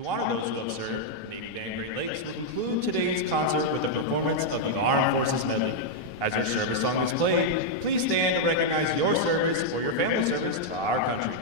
To honor those who have served, Navy Band Great Lakes will conclude today's concert with a performance of the Armed Forces Medley. As your service song is played, please stand to recognize your service or your family service to our country.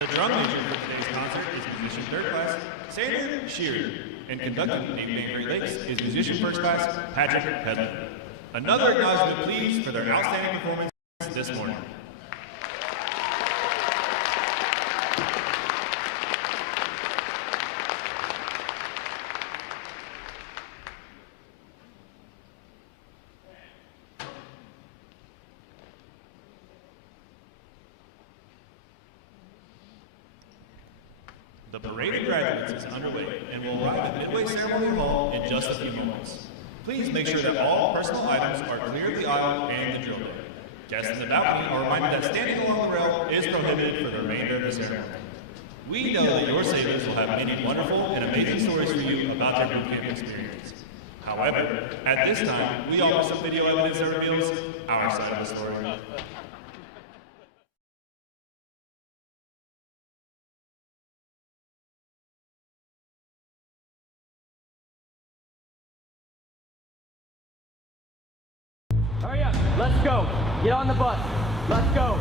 The drum major for today's concert is musician third class Sandra Shearer, and conducting Navy Band Great Lakes is musician first class Patrick Pedler. Another acknowledgement, please, for their outstanding performance this morning. The parade of graduates is underway and will arrive at Midway Ceremonial Hall in just a few moments. Please make sure that all personal items are clear of the aisle and the drill bit. Guests in the balcony are reminded that standing along the rail is prohibited for the remainder of the ceremony. We know that your savings will have many wonderful and amazing stories for you about their boot camp experience. However, at this time, we offer some video evidence that reveals our side of the story. Hurry up. Let's go. Get on the bus. Let's go.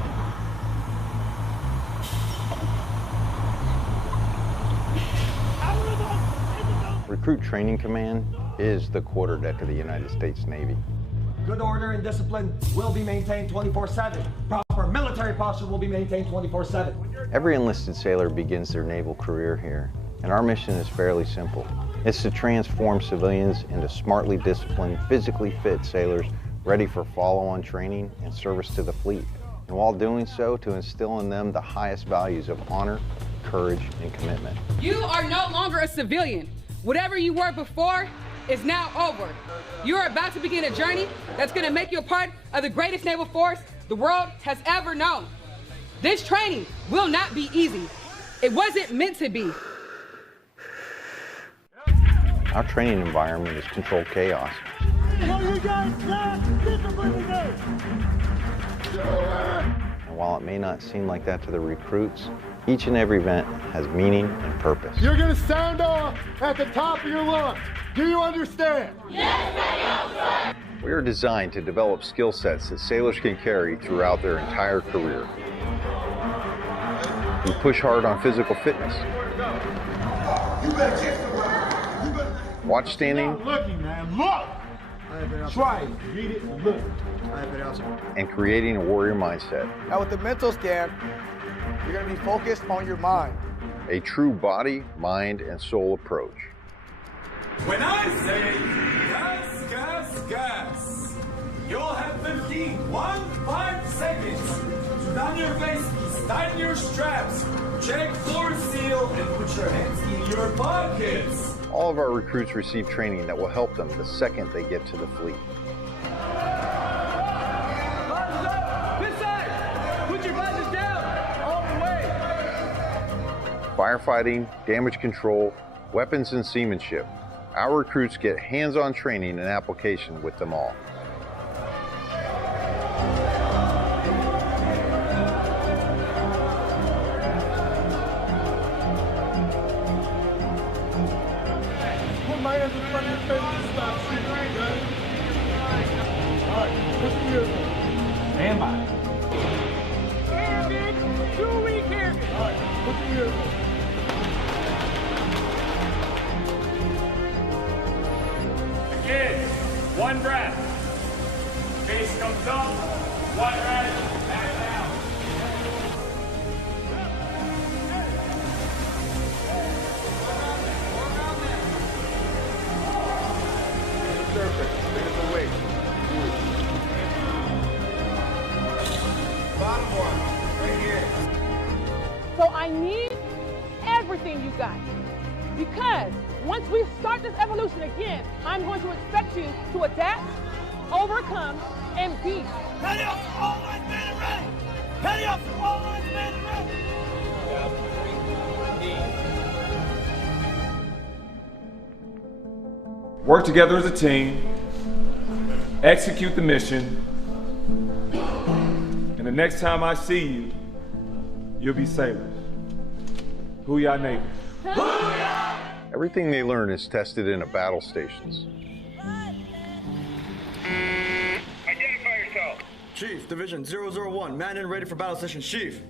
Recruit Training Command is the quarterdeck of the United States Navy. Good order and discipline will be maintained 24/7. Proper military posture will be maintained 24/7. Every enlisted sailor begins their naval career here, and our mission is fairly simple. It's to transform civilians into smartly disciplined, physically fit sailors ready for follow-on training and service to the fleet. And while doing so, to instill in them the highest values of honor, courage, and commitment. You are no longer a civilian. Whatever you were before is now over. You are about to begin a journey that's going to make you a part of the greatest naval force the world has ever known. This training will not be easy. It wasn't meant to be. Our training environment is controlled chaos. And while it may not seem like that to the recruits, each and every event has meaning and purpose. You're going to sound off at the top of your lungs. Do you understand? Yes, we are designed to develop skill sets that sailors can carry throughout their entire career. We push hard on physical fitness. Watch standing. Stop looking, man. Look! Try it. Read it and look. And creating a warrior mindset. Now with the mental scan, you're going to be focused on your mind. A true body, mind, and soul approach. When I say gas, gas, gas, you'll have 5 seconds to down your faces, tighten your straps, check floor seal, and put your hands in your pockets. All of our recruits receive training that will help them the second they get to the fleet. Firefighting, damage control, weapons and seamanship. Our recruits get hands-on training and application with them all. Put my hands in front of your face and stop shooting. Ready? All right, put the ears on. Stand by. Airman, 2 week airman. All right, put the ears on. Kids, one breath. Face comes up, one breath, back down. Surface, bigger the weight. Bottom one, right here. So I need everything you got. Because once we start this evolution again, I'm going to expect you to adapt, overcome, and be. Ready up, all lines man and ready. Ready up, all lines man and ready. Work together as a team, execute the mission, and the next time I see you, you'll be sailors. Hoo-yah Navy. Everything they learn is tested in a battle stations. Identify yourself. Chief, Division 001, man and ready for battle session. Chief.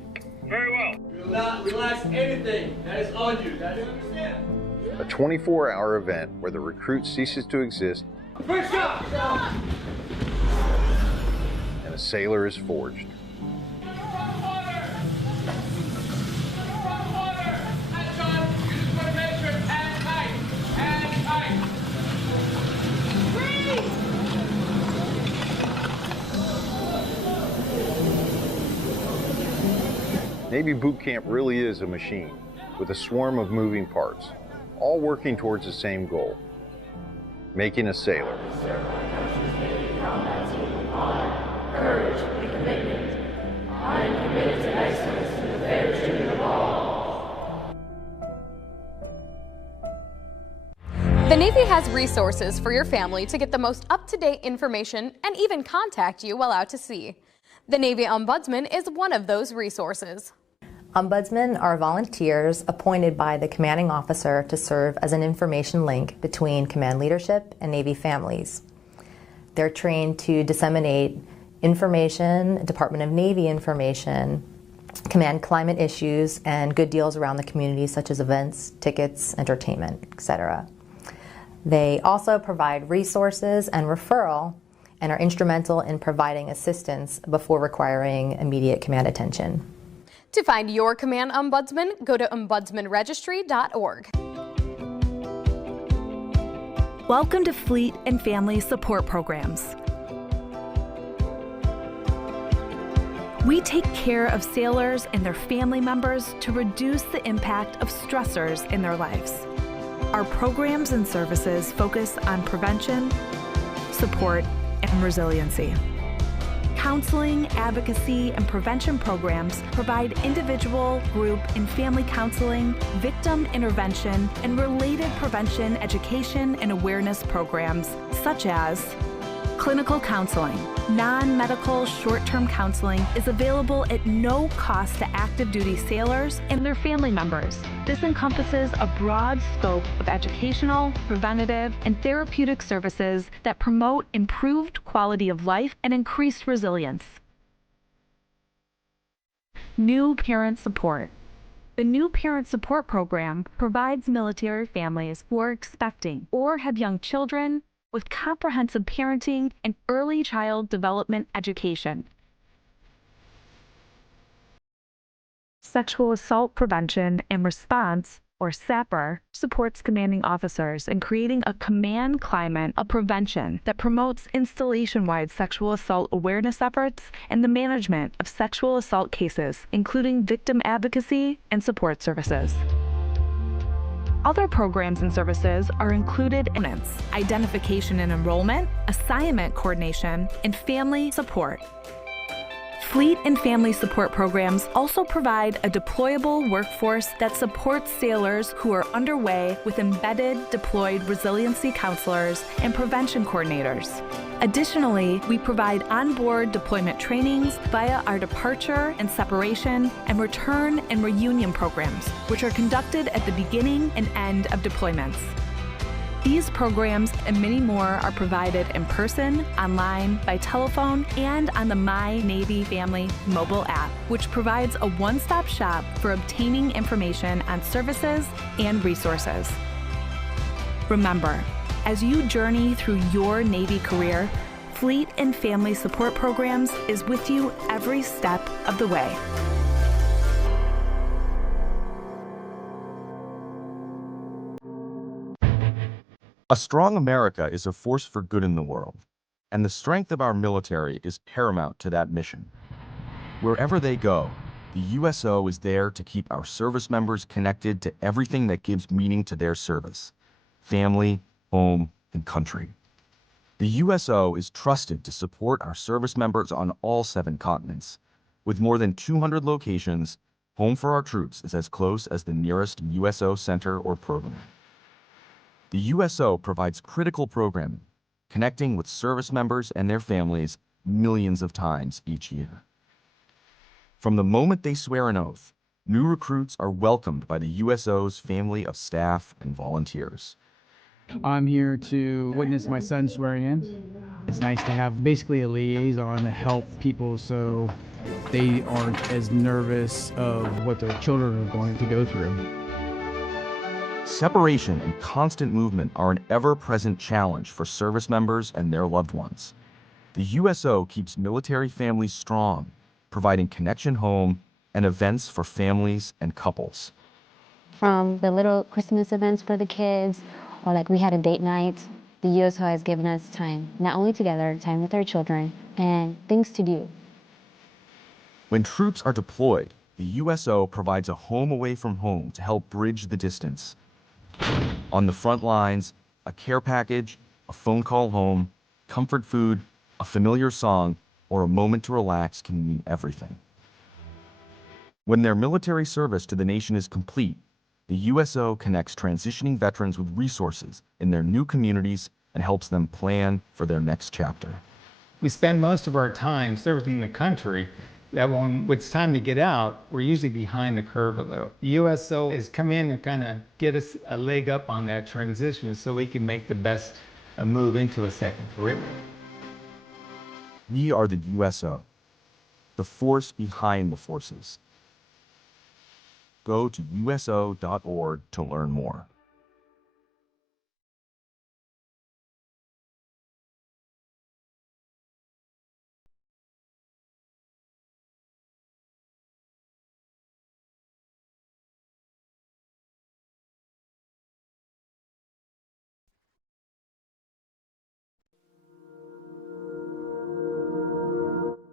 Very well. Do not relax anything that is on you. Guys, understand? A 24-hour event where the recruit ceases to exist First shot! and a sailor is forged. Navy boot camp really is a machine with a swarm of moving parts, all working towards the same goal, making a sailor. The Navy has resources for your family to get the most up-to-date information and even contact you while out to sea. The Navy Ombudsman is one of those resources. Ombudsmen are volunteers appointed by the commanding officer to serve as an information link between command leadership and Navy families. They're trained to disseminate information, Department of Navy information, command climate issues, and good deals around the community, such as events, tickets, entertainment, etc. They also provide resources and referral and are instrumental in providing assistance before requiring immediate command attention. To find your command ombudsman, go to ombudsmanregistry.org. Welcome to Fleet and Family Support Programs. We take care of sailors and their family members to reduce the impact of stressors in their lives. Our programs and services focus on prevention, support, and resiliency. Counseling, advocacy, and prevention programs provide individual, group, and family counseling, victim intervention, and related prevention, education, and awareness programs such as clinical counseling. Non-medical short-term counseling is available at no cost to active duty sailors and their family members. This encompasses a broad scope of educational, preventative, and therapeutic services that promote improved quality of life and increased resilience. New Parent Support. The New Parent Support Program provides military families who are expecting or have young children with comprehensive parenting and early child development education. Sexual Assault Prevention and Response, or SAPR, supports commanding officers in creating a command climate of prevention that promotes installation-wide sexual assault awareness efforts and the management of sexual assault cases, including victim advocacy and support services. Other programs and services are included in identification and enrollment, assignment coordination, and family support. Fleet and family support programs also provide a deployable workforce that supports sailors who are underway with embedded deployed resiliency counselors and prevention coordinators. Additionally, we provide onboard deployment trainings via our departure and separation and return and reunion programs, which are conducted at the beginning and end of deployments. These programs and many more are provided in person, online, by telephone, and on the My Navy Family mobile app, which provides a one-stop shop for obtaining information on services and resources. Remember, as you journey through your Navy career, Fleet and Family Support Programs is with you every step of the way. A strong America is a force for good in the world, and the strength of our military is paramount to that mission. Wherever they go, the USO is there to keep our service members connected to everything that gives meaning to their service: family, home, and country. The USO is trusted to support our service members on all 7 continents. With more than 200 locations, Home for Our Troops is as close as the nearest USO center or program. The USO provides critical programming, connecting with service members and their families millions of times each year. From the moment they swear an oath, new recruits are welcomed by the USO's family of staff and volunteers. I'm here to witness my son swearing in. It's nice to have basically a liaison to help people so they aren't as nervous of what their children are going to go through. Separation and constant movement are an ever-present challenge for service members and their loved ones. The USO keeps military families strong, providing connection home and events for families and couples. From the little Christmas events for the kids, or like we had a date night, the USO has given us time, not only together, time with our children, and things to do. When troops are deployed, the USO provides a home away from home to help bridge the distance. On the front lines, a care package, a phone call home, comfort food, a familiar song, or a moment to relax can mean everything. When their military service to the nation is complete, the USO connects transitioning veterans with resources in their new communities and helps them plan for their next chapter. We spend most of our time serving the country. That when it's time to get out, we're usually behind the curve a little. The USO has come in and kind of get us a leg up on that transition so we can make the best move into a second career. We are the USO, the force behind the forces. Go to uso.org to learn more.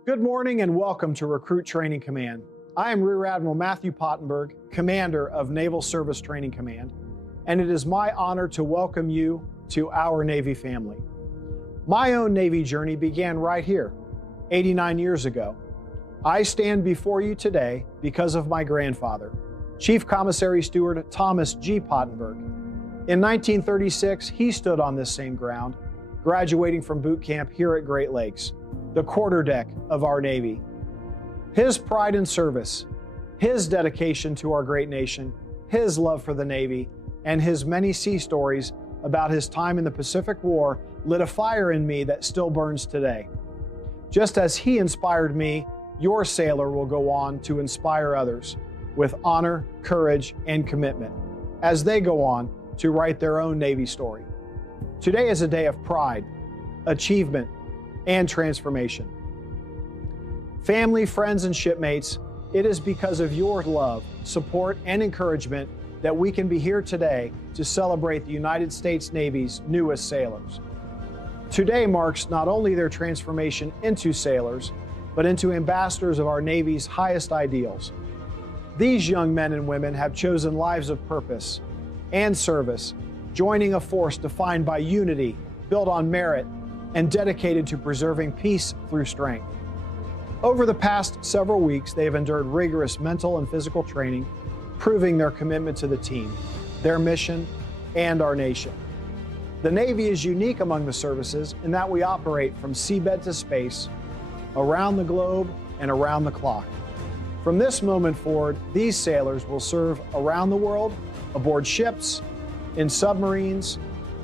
Good morning and welcome to Recruit Training Command. I am Rear Admiral Matthew Pottenberg, Commander of Naval Service Training Command, and it is my honor to welcome you to our Navy family. My own Navy journey began right here, 89 years ago. I stand before you today because of my grandfather, Chief Commissary Steward Thomas G. Pottenberg. In 1936, he stood on this same ground, graduating from boot camp here at Great Lakes, the quarterdeck of our Navy. His pride in service, his dedication to our great nation, his love for the Navy, and his many sea stories about his time in the Pacific War lit a fire in me that still burns today. Just as he inspired me, your sailor will go on to inspire others with honor, courage, and commitment as they go on to write their own Navy story. Today is a day of pride, achievement, and transformation. Family, friends, and shipmates, it is because of your love, support, and encouragement that we can be here today to celebrate the United States Navy's newest sailors. Today marks not only their transformation into sailors, but into ambassadors of our Navy's highest ideals. These young men and women have chosen lives of purpose and service, joining a force defined by unity, built on merit, and dedicated to preserving peace through strength. Over the past several weeks, they have endured rigorous mental and physical training, proving their commitment to the team, their mission, and our nation. The Navy is unique among the services in that we operate from seabed to space, around the globe, and around the clock. From this moment forward, these sailors will serve around the world, aboard ships, in submarines,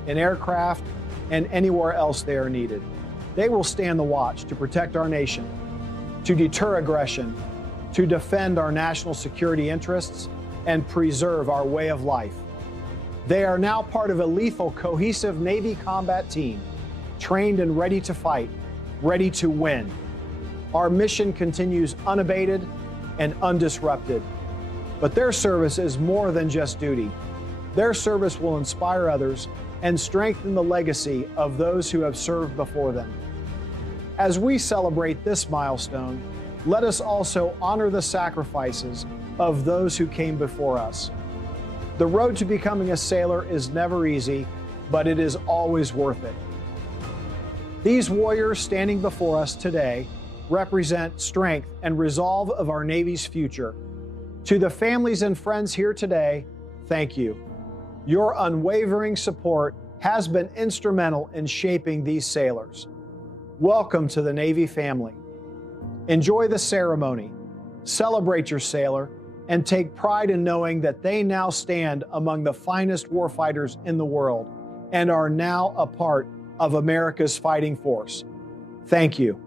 in aircraft, and anywhere else they are needed. They will stand the watch to protect our nation, to deter aggression, to defend our national security interests, and preserve our way of life. They are now part of a lethal, cohesive Navy combat team, trained and ready to fight, ready to win. Our mission continues unabated and undisrupted. But their service is more than just duty. Their service will inspire others and strengthen the legacy of those who have served before them. As we celebrate this milestone, let us also honor the sacrifices of those who came before us. The road to becoming a sailor is never easy, but it is always worth it. These warriors standing before us today represent strength and resolve of our Navy's future. To the families and friends here today, thank you. Your unwavering support has been instrumental in shaping these sailors. Welcome to the Navy family. Enjoy the ceremony, celebrate your sailor, and take pride in knowing that they now stand among the finest warfighters in the world and are now a part of America's fighting force. Thank you.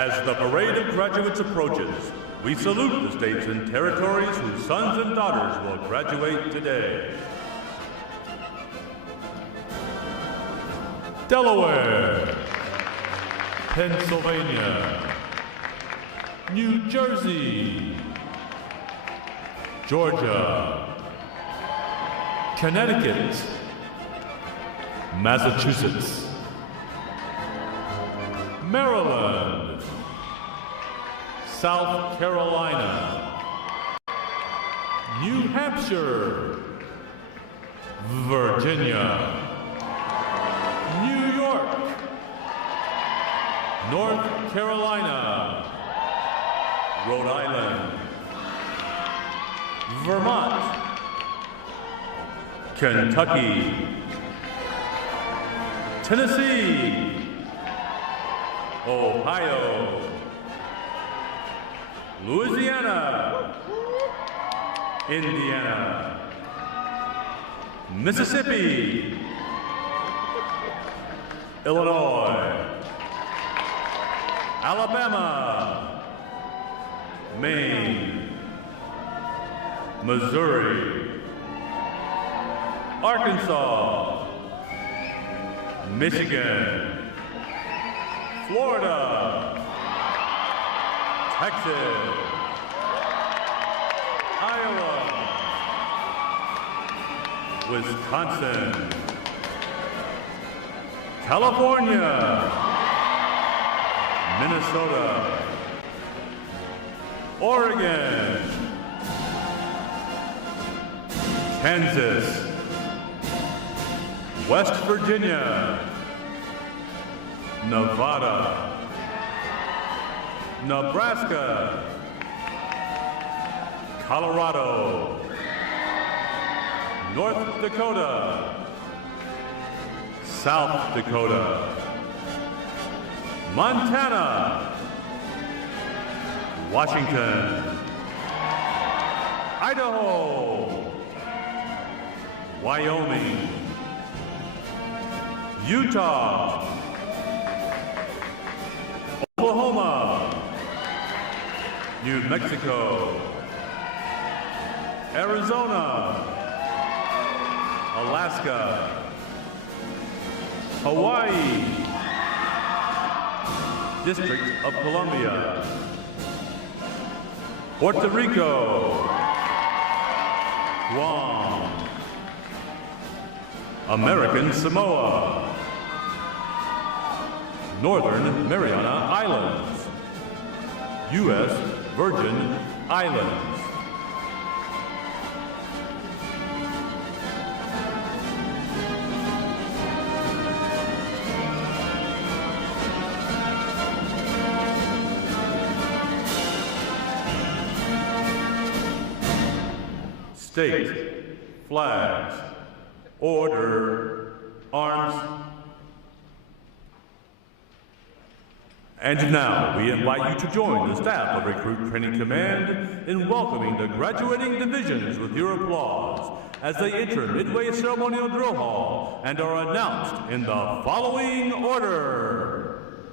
As the parade of graduates approaches, we salute the states and territories whose sons and daughters will graduate today. Delaware, Pennsylvania, New Jersey, Georgia, Connecticut, Massachusetts, Maryland, South Carolina, New Hampshire, Virginia, New York, North Carolina, Rhode Island, Vermont, Kentucky, Tennessee, Ohio, Louisiana, Indiana, Mississippi, Illinois, Alabama, Maine, Missouri, Arkansas, Michigan, Florida, Texas, Iowa, Wisconsin, California, Minnesota, Oregon, Kansas, West Virginia, Nevada, Nebraska, Colorado, North Dakota, South Dakota, Montana, Washington, Idaho, Wyoming, Utah, Oklahoma, New Mexico, Arizona, Alaska, Hawaii, District of Columbia, Puerto Rico, Guam, American Samoa, Northern Mariana Islands, U.S. Virgin Islands. State, flags, order, arms. And now we invite you to join the staff of Recruit Training Command in welcoming the graduating divisions with your applause as they enter Midway Ceremonial Drill Hall and are announced in the following order.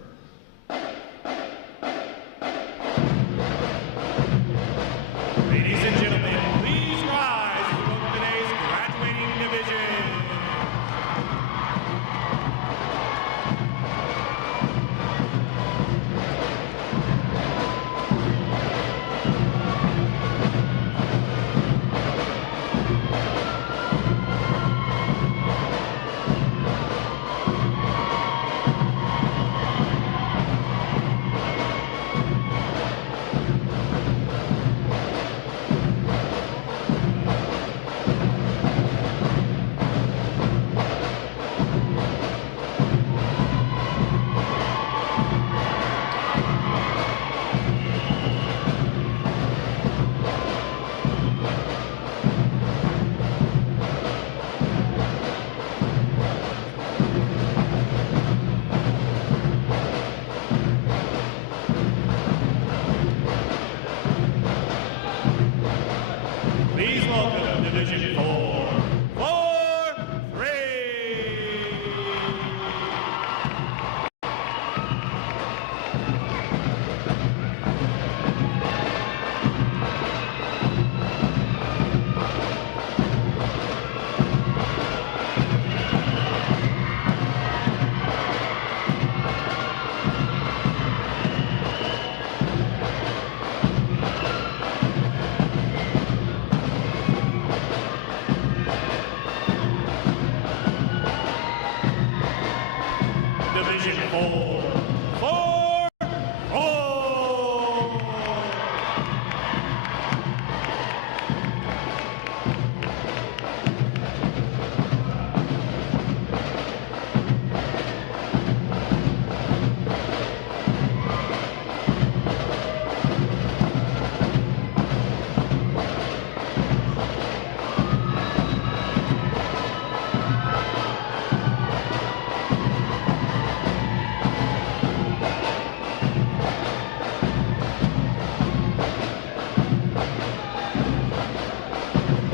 Ladies and gentlemen, please rise to welcome today's graduating division.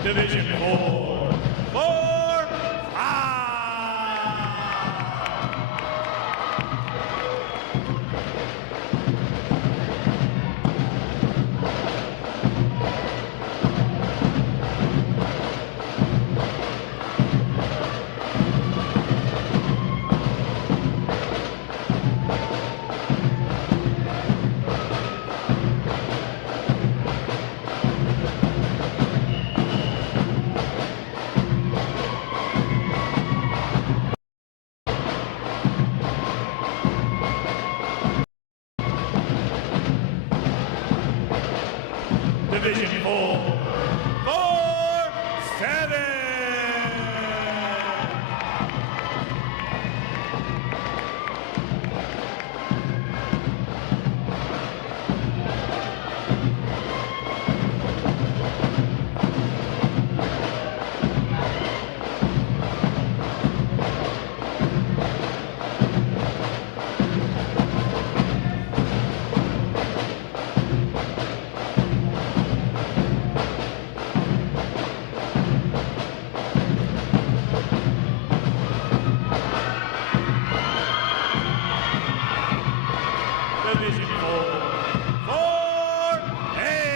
Division 4, 4, 5. Division 4, 4, 7. Division 4, 4, 8.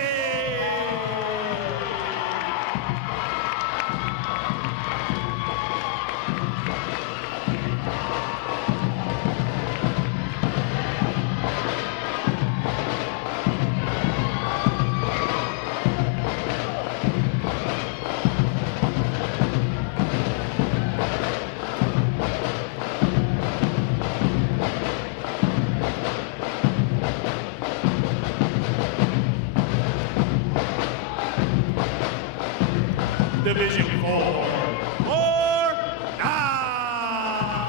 Division 4, 4, 9.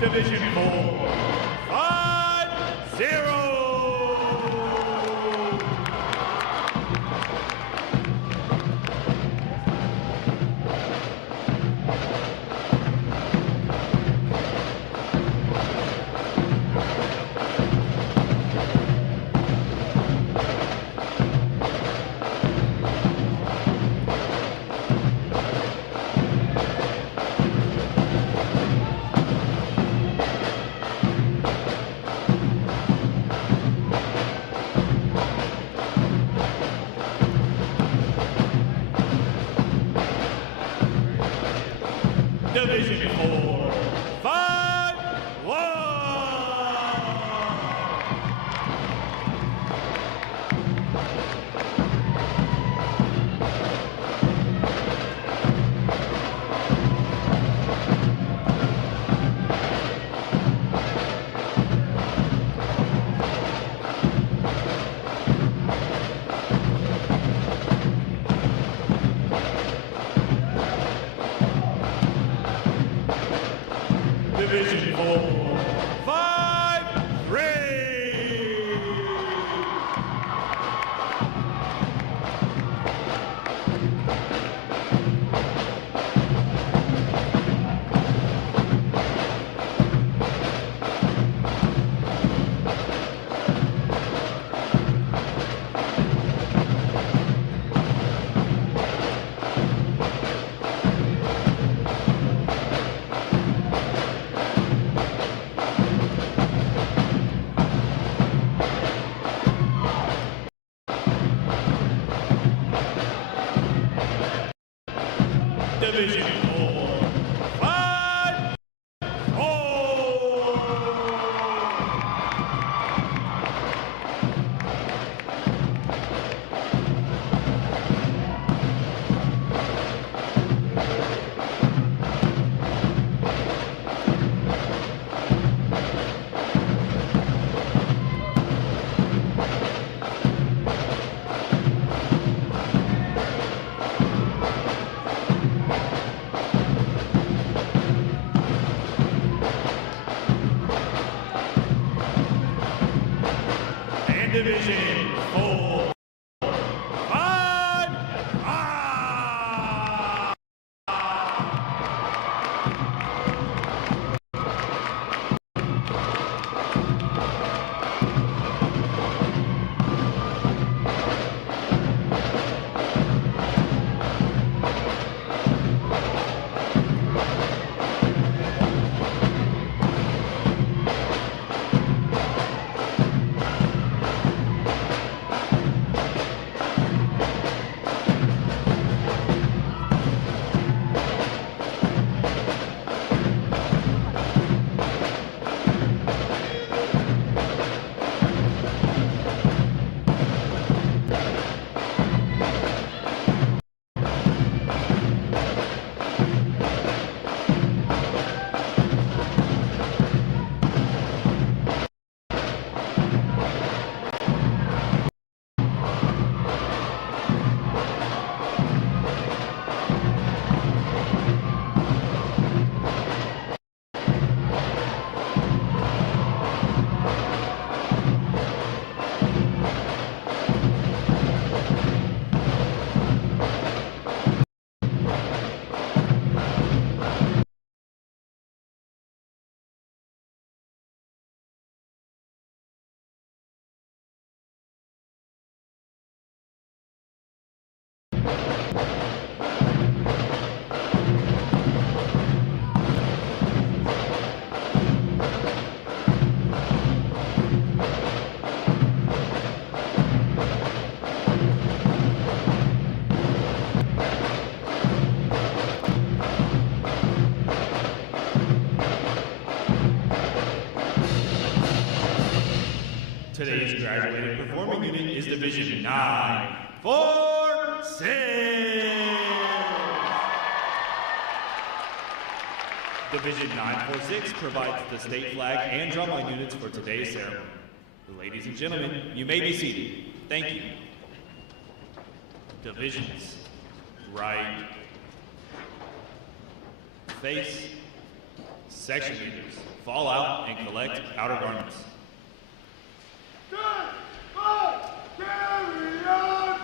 Division 4, 5, 0. Division 4, 5, 1. Division 4, 5, 3. Division 4. Today's graduating performing unit is Division 946. Division 946 provides the state flag and drumline units for today's ceremony. Ladies and gentlemen, you may be seated. Thank you. Divisions: right, face, section leaders, fall out and collect outer garments. Carry on!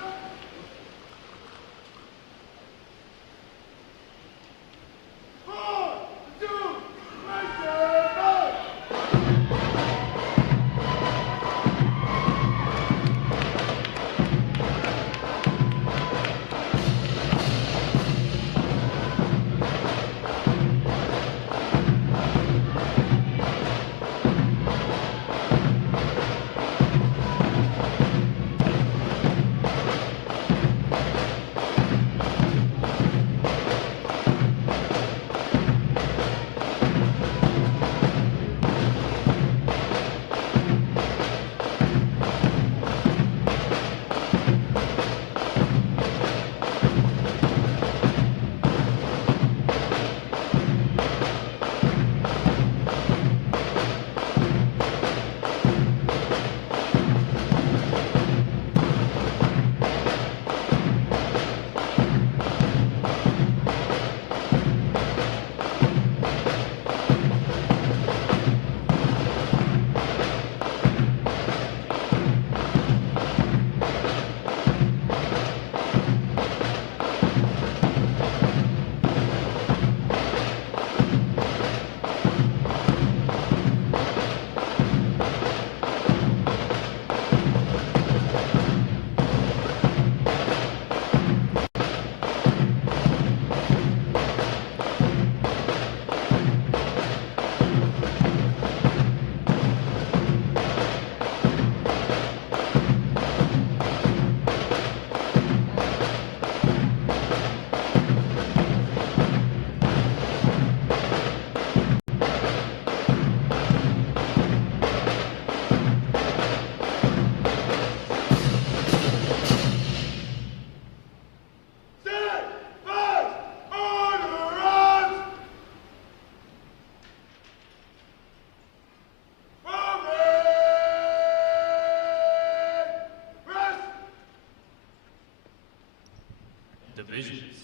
Divisions.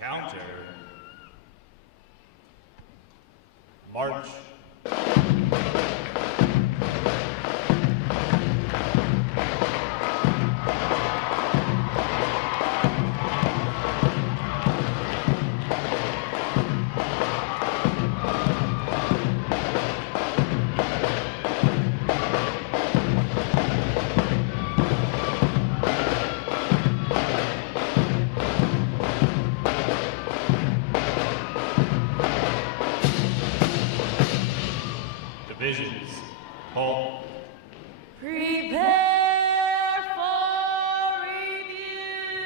Counter. March. Halt. Prepare for review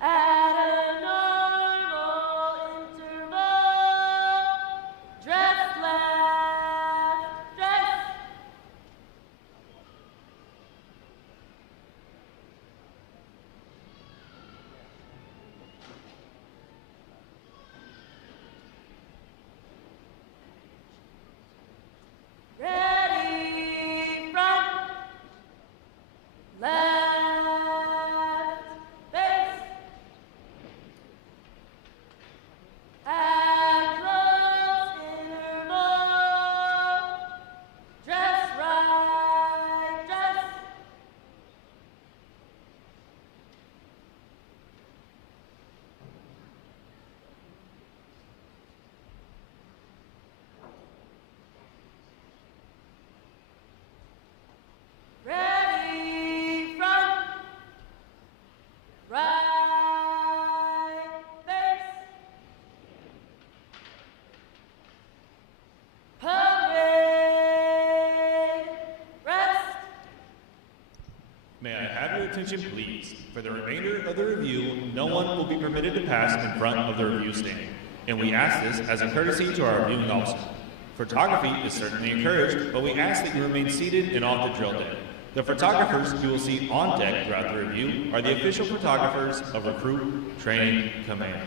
at a normal interval. Dress left, dress. Ready, front, left, face. At close interval, dress right, dress. Ready, front, right, face. Parade, rest. May I have your attention, please? For the remainder of the review, no one will be permitted to pass in front of the review stand, and we ask this as a courtesy to our reviewing officer. Photography is certainly encouraged, but we ask that you remain seated and off the drill deck. The photographers you will see on deck throughout the review are the official photographers of Recruit Training Command.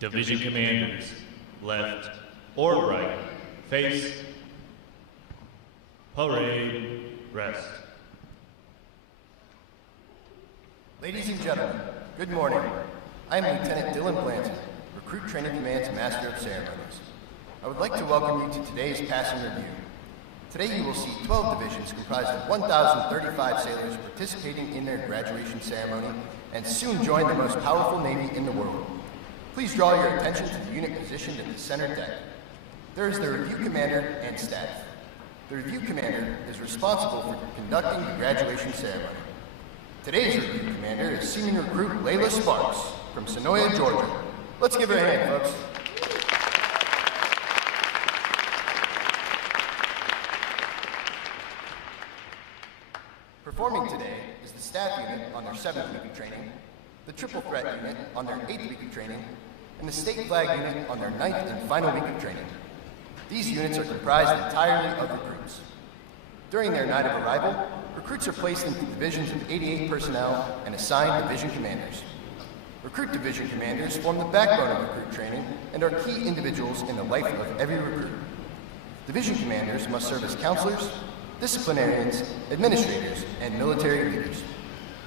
Division commanders, left or right, face, parade, rest. Ladies and gentlemen, good morning. I am Lieutenant Dylan Blanton, Recruit Training Command's Master of Ceremonies. I would like to welcome you to today's passing review. Today you will see 12 divisions comprised of 1,035 sailors participating in their graduation ceremony and soon join the most powerful Navy in the world. Please draw your attention to the unit positioned at the center deck. There is the review commander and staff. The review commander is responsible for conducting the graduation ceremony. Today's review commander is Senior Recruit Layla Sparks from Sonoya, Georgia. Let's give her a hand, folks. Performing today is the staff unit on their 7th week of training, the Triple Threat unit on their 8th week of training, and the State Flag unit on their 9th and final week of training. These units are comprised entirely of recruits. During their night of arrival, recruits are placed into divisions of 88 personnel and assigned division commanders. Recruit division commanders form the backbone of recruit training and are key individuals in the life of every recruit. Division commanders must serve as counselors, disciplinarians, administrators, and military leaders.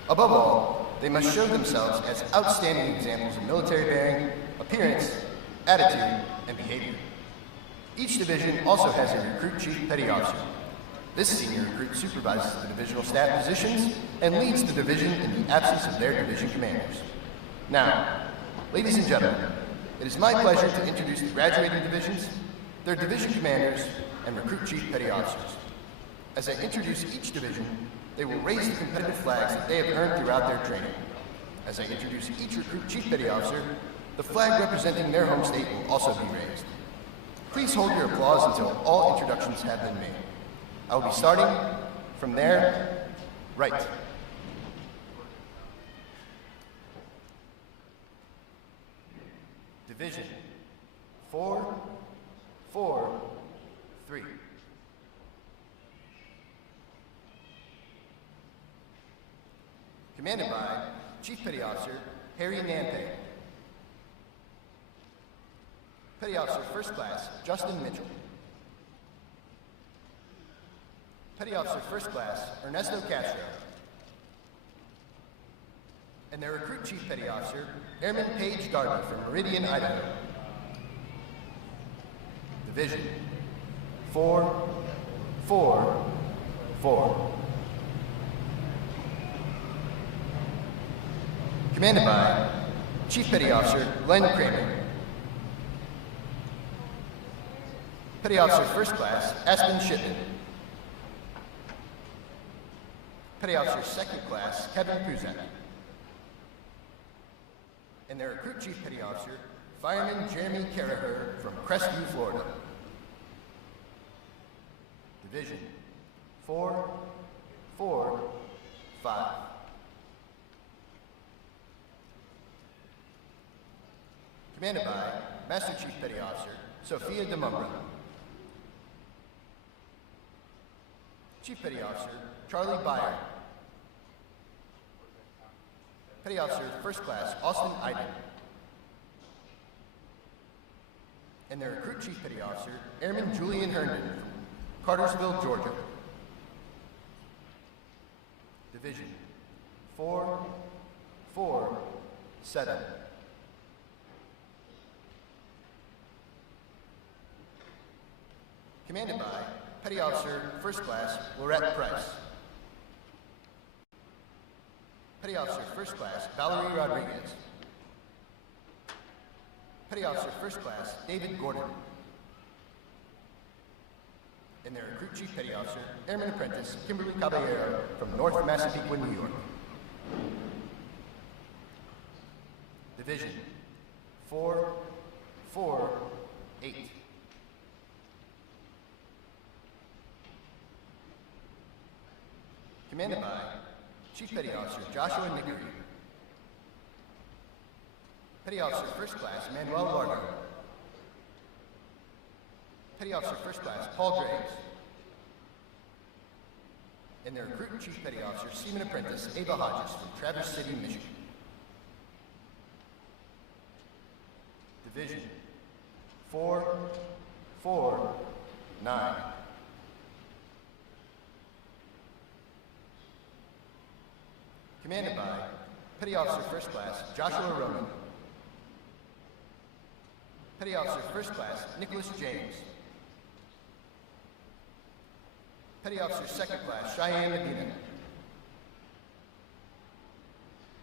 Above all, they must show themselves as outstanding examples of military bearing, appearance, attitude, and behavior. Each division also has a recruit chief petty officer. This senior recruit supervises the divisional staff positions and leads the division in the absence of their division commanders. Now, ladies and gentlemen, it is my pleasure to introduce the graduating divisions, their division commanders, and recruit chief petty officers. As I introduce each division, they will raise the competitive flags that they have earned throughout their training. As I introduce each recruit chief petty officer, the flag representing their home state will also be raised. Please hold your applause until all introductions have been made. I will be starting from there, right. Division 4 4, 3. Commanded by Chief Petty Officer Harry Nampe. Petty Officer First Class Justin Mitchell. Petty Officer First Class Ernesto Castro. And their Recruit Chief Petty Officer Airman Paige Darby from Meridian, Idaho. Division 4, 4, 4. Commanded by Chief Petty Officer Glenn Kramer. Petty Officer First Class Aspen Shipman. Petty Officer Second Class Kevin Kuzak. And their Recruit Chief Petty Officer Fireman Jeremy Carraher from Crestview, Florida. Division 4, 4, 5. Commanded by Master Chief Petty Officer Sophia DeMumbra. Chief Petty Officer Charlie Byer. Petty Officer First Class Austin Iden. And their Recruit Chief Petty Officer Airman Julian Herndon from Cartersville, Georgia. Division 4, 4, 7. Commanded by Petty Officer First Class Lorette Price. Petty Officer First Class Valerie Rodriguez. Petty Officer First Class David Gordon. And their Recruit Chief Petty Officer Airman Apprentice Kimberly Caballero from North Massapequa, New York. Division 4, 4, 8. Commanded by Chief Petty Officer Joshua Nickery. Petty Officer First Class Manuel Largo. Petty Officer First Class Paul Graves. And their Recruit Chief Petty Officer Seaman Apprentice Ava Hodges from Traverse City, Michigan. Division 4, 4, 9. Commanded by Petty Officer First Class Joshua Roman. Petty Officer First Class Nicholas James. Petty Officer Second Class Cheyenne Medina.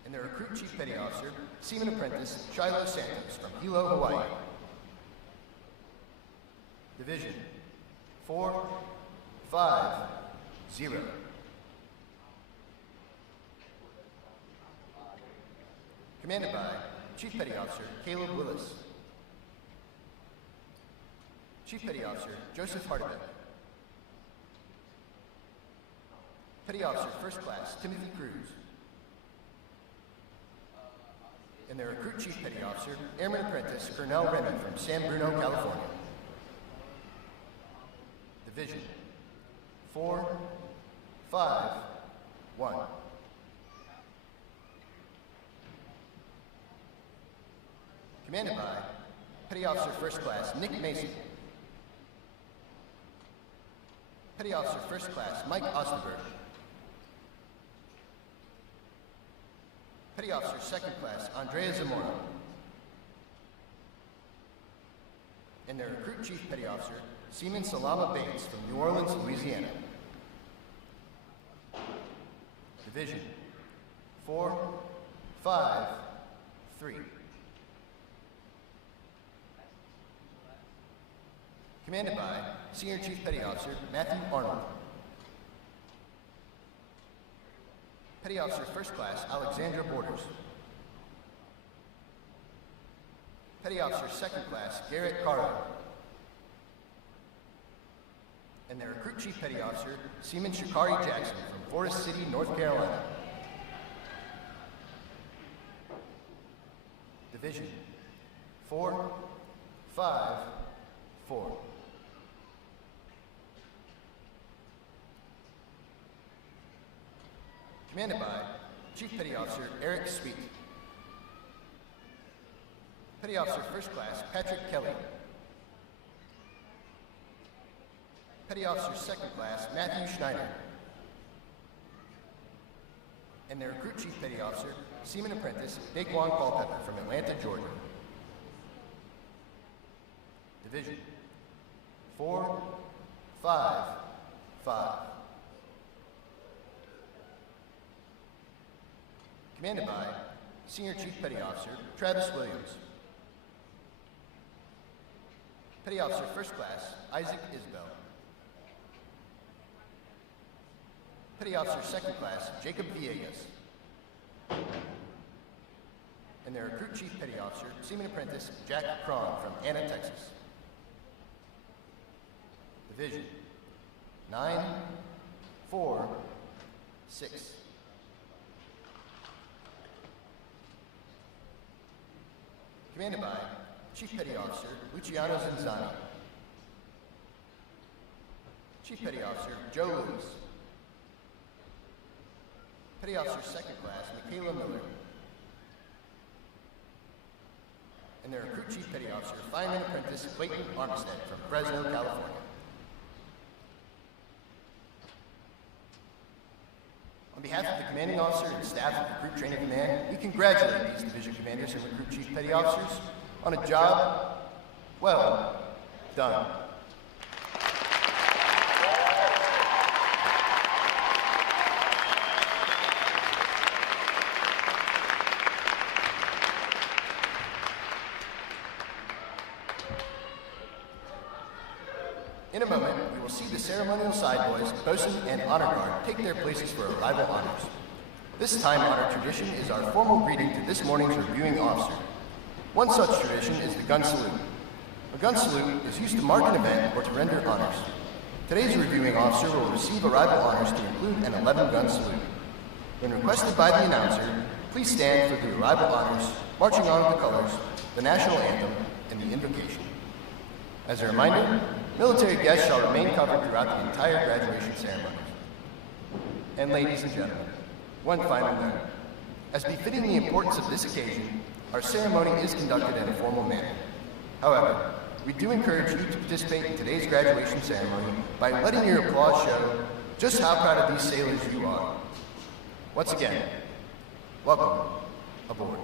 And their Recruit Chief Petty Officer Seaman Apprentice Shiloh Santos from Hilo, Hawaii. Division 4, 5, 0. Commanded by Chief Petty Officer Caleb Willis. Chief Petty Officer Joseph Hardebeck. Petty Officer First Class Timothy Cruz. And their Recruit Chief Petty Officer Airman Apprentice Colonel Renman from San Bruno, California. Division 4, 5, 1. Commanded by Petty Officer First Class Nick Mason. Petty Officer First Class Mike Osterberg. Petty Officer Second Class Andrea Zamora. And their Recruit Chief Petty Officer Seaman Salama Bates from New Orleans, Louisiana. Division 4, 5, 3. Commanded by Senior Chief Petty Officer Matthew Arnold. Petty Officer First Class Alexandra Borders. Petty Officer Second Class Garrett Caro. And their Recruit Chief Petty Officer Seaman Shakari Jackson from Forest City, North Carolina. Division 4, 5, 4. Commanded by Chief Petty Officer Eric Sweet. Petty Officer First Class Patrick Kelly. Petty Officer Second Class Matthew Schneider. And their Recruit Chief Petty Officer, Seaman Apprentice Daquan Culpepper from Atlanta, Georgia. Division 455. Commanded by Senior Chief Petty Officer Travis Williams. Petty Officer First Class Isaac Isbell. Petty Officer Second Class Jacob Villegas. And their Recruit Chief Petty Officer, Seaman Apprentice Jack Cron from Anna, Texas. Division 946. Commanded by Chief Petty Officer Luciano Zanzani. Chief Petty Officer Joe Lewis. Petty Officer Second Class Michaela Miller. And their Recruit Chief Petty Officer Fireman Apprentice Clayton Armstead from Fresno, California. On behalf of the Commanding Officer and staff of Recruit Training Command, we congratulate these Division Commanders and Recruit Chief Petty Officers on a job well done. In a moment, we will see the ceremonial side boys, bosun, and honor guard take their places for arrival honors. This time-honored tradition is our formal greeting to this morning's reviewing officer. One such tradition is the gun salute. A gun salute is used to mark an event or to render honors. Today's reviewing officer will receive arrival honors to include an 11-gun salute. When requested by the announcer, please stand for the arrival honors, marching on with the colors, the national anthem, and the invocation. As a reminder, military guests shall remain covered throughout the entire graduation ceremony. And ladies and gentlemen, one final note. As befitting the importance of this occasion, our ceremony is conducted in a formal manner. However, we do encourage you to participate in today's graduation ceremony by letting your applause show just how proud of these sailors you are. Once again, welcome aboard.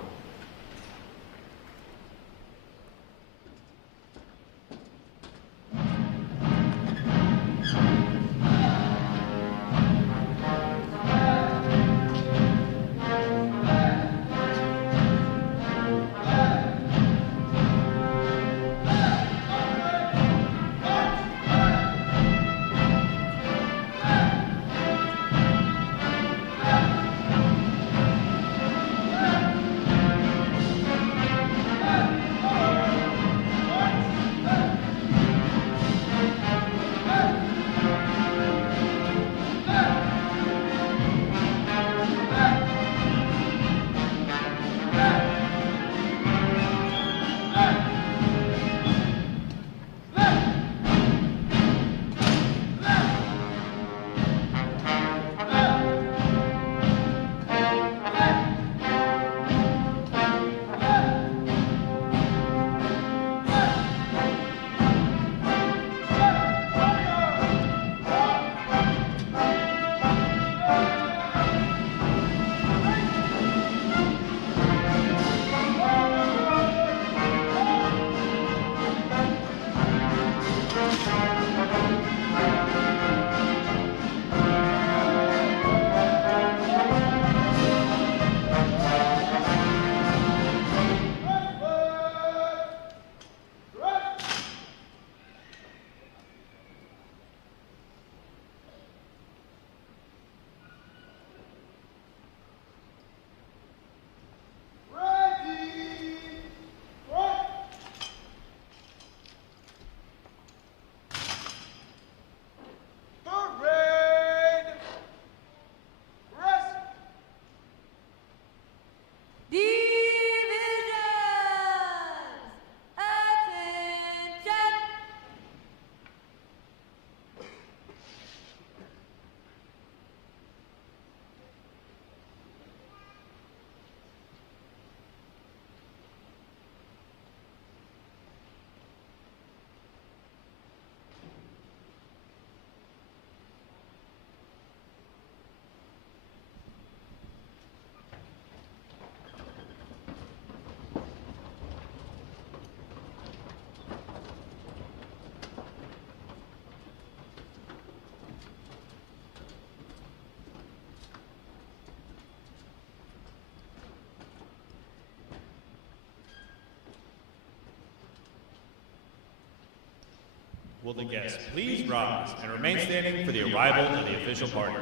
Will the guests please rise and remain standing for the arrival of the official party?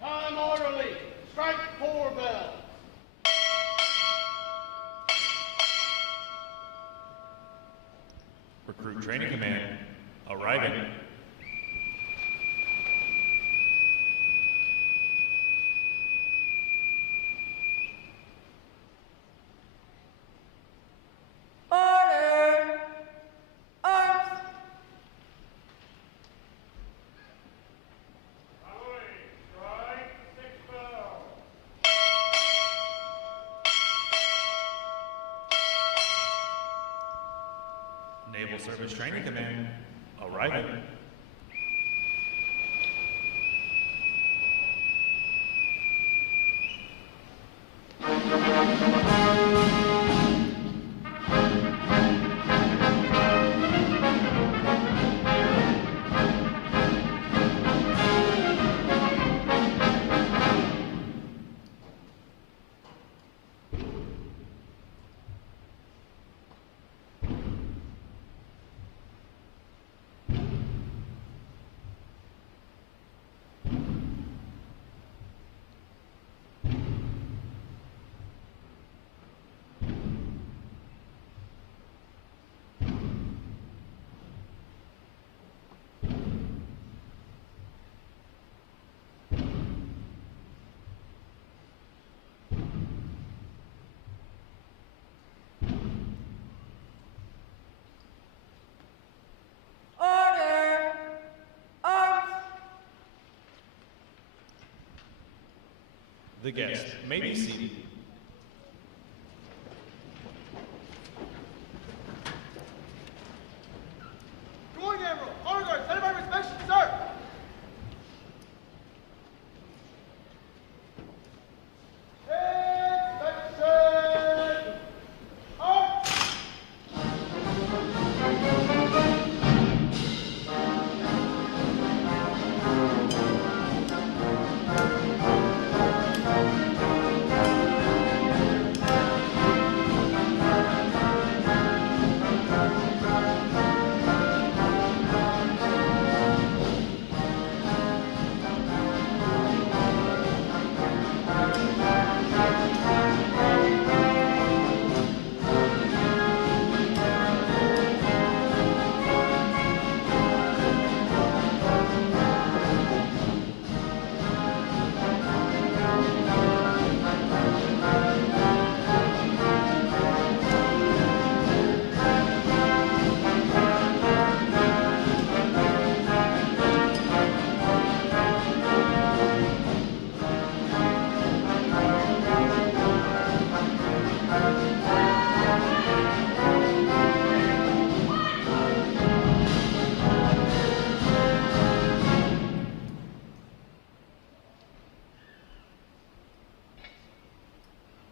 Time orderly. Strike 4 bell. Recruit Training Command arriving. Order! Arms! Naval Service Training Command arriving. Order! Arms! The guests may be seated. Going Admiral. Honor guard. Send my inspection, sir. Inspection. Out.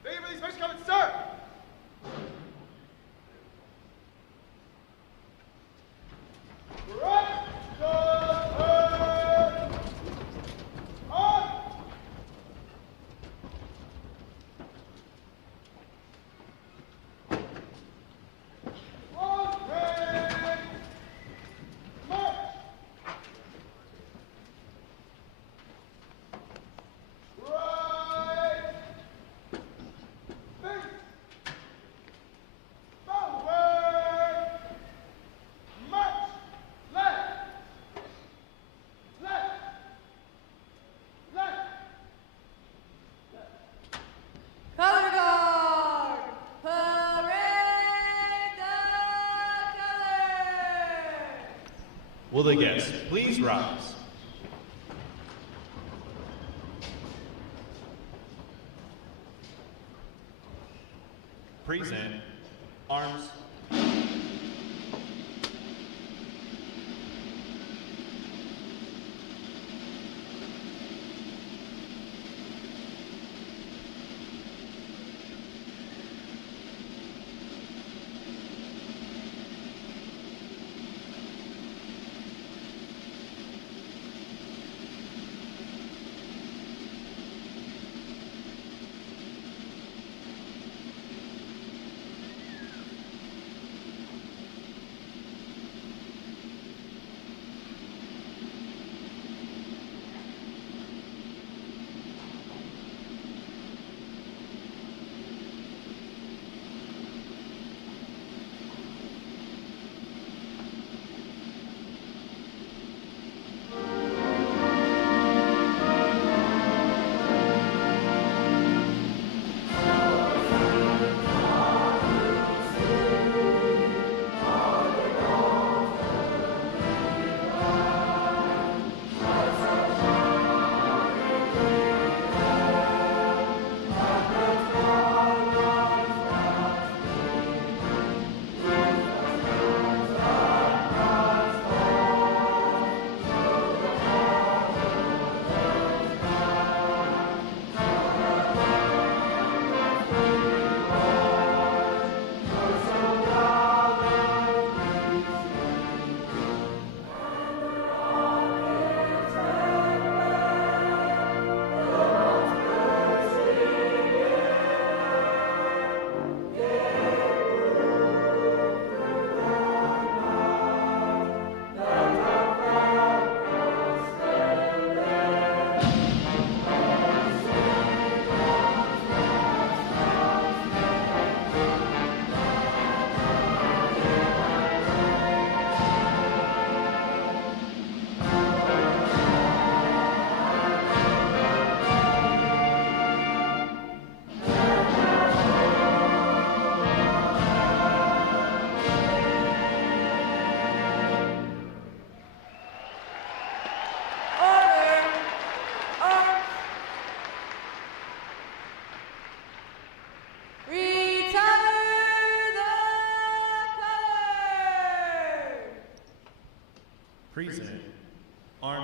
Ready for the inspection coming, sir. Right. On. Color guard! Parade the colors! Will the guests please rise? Present arms.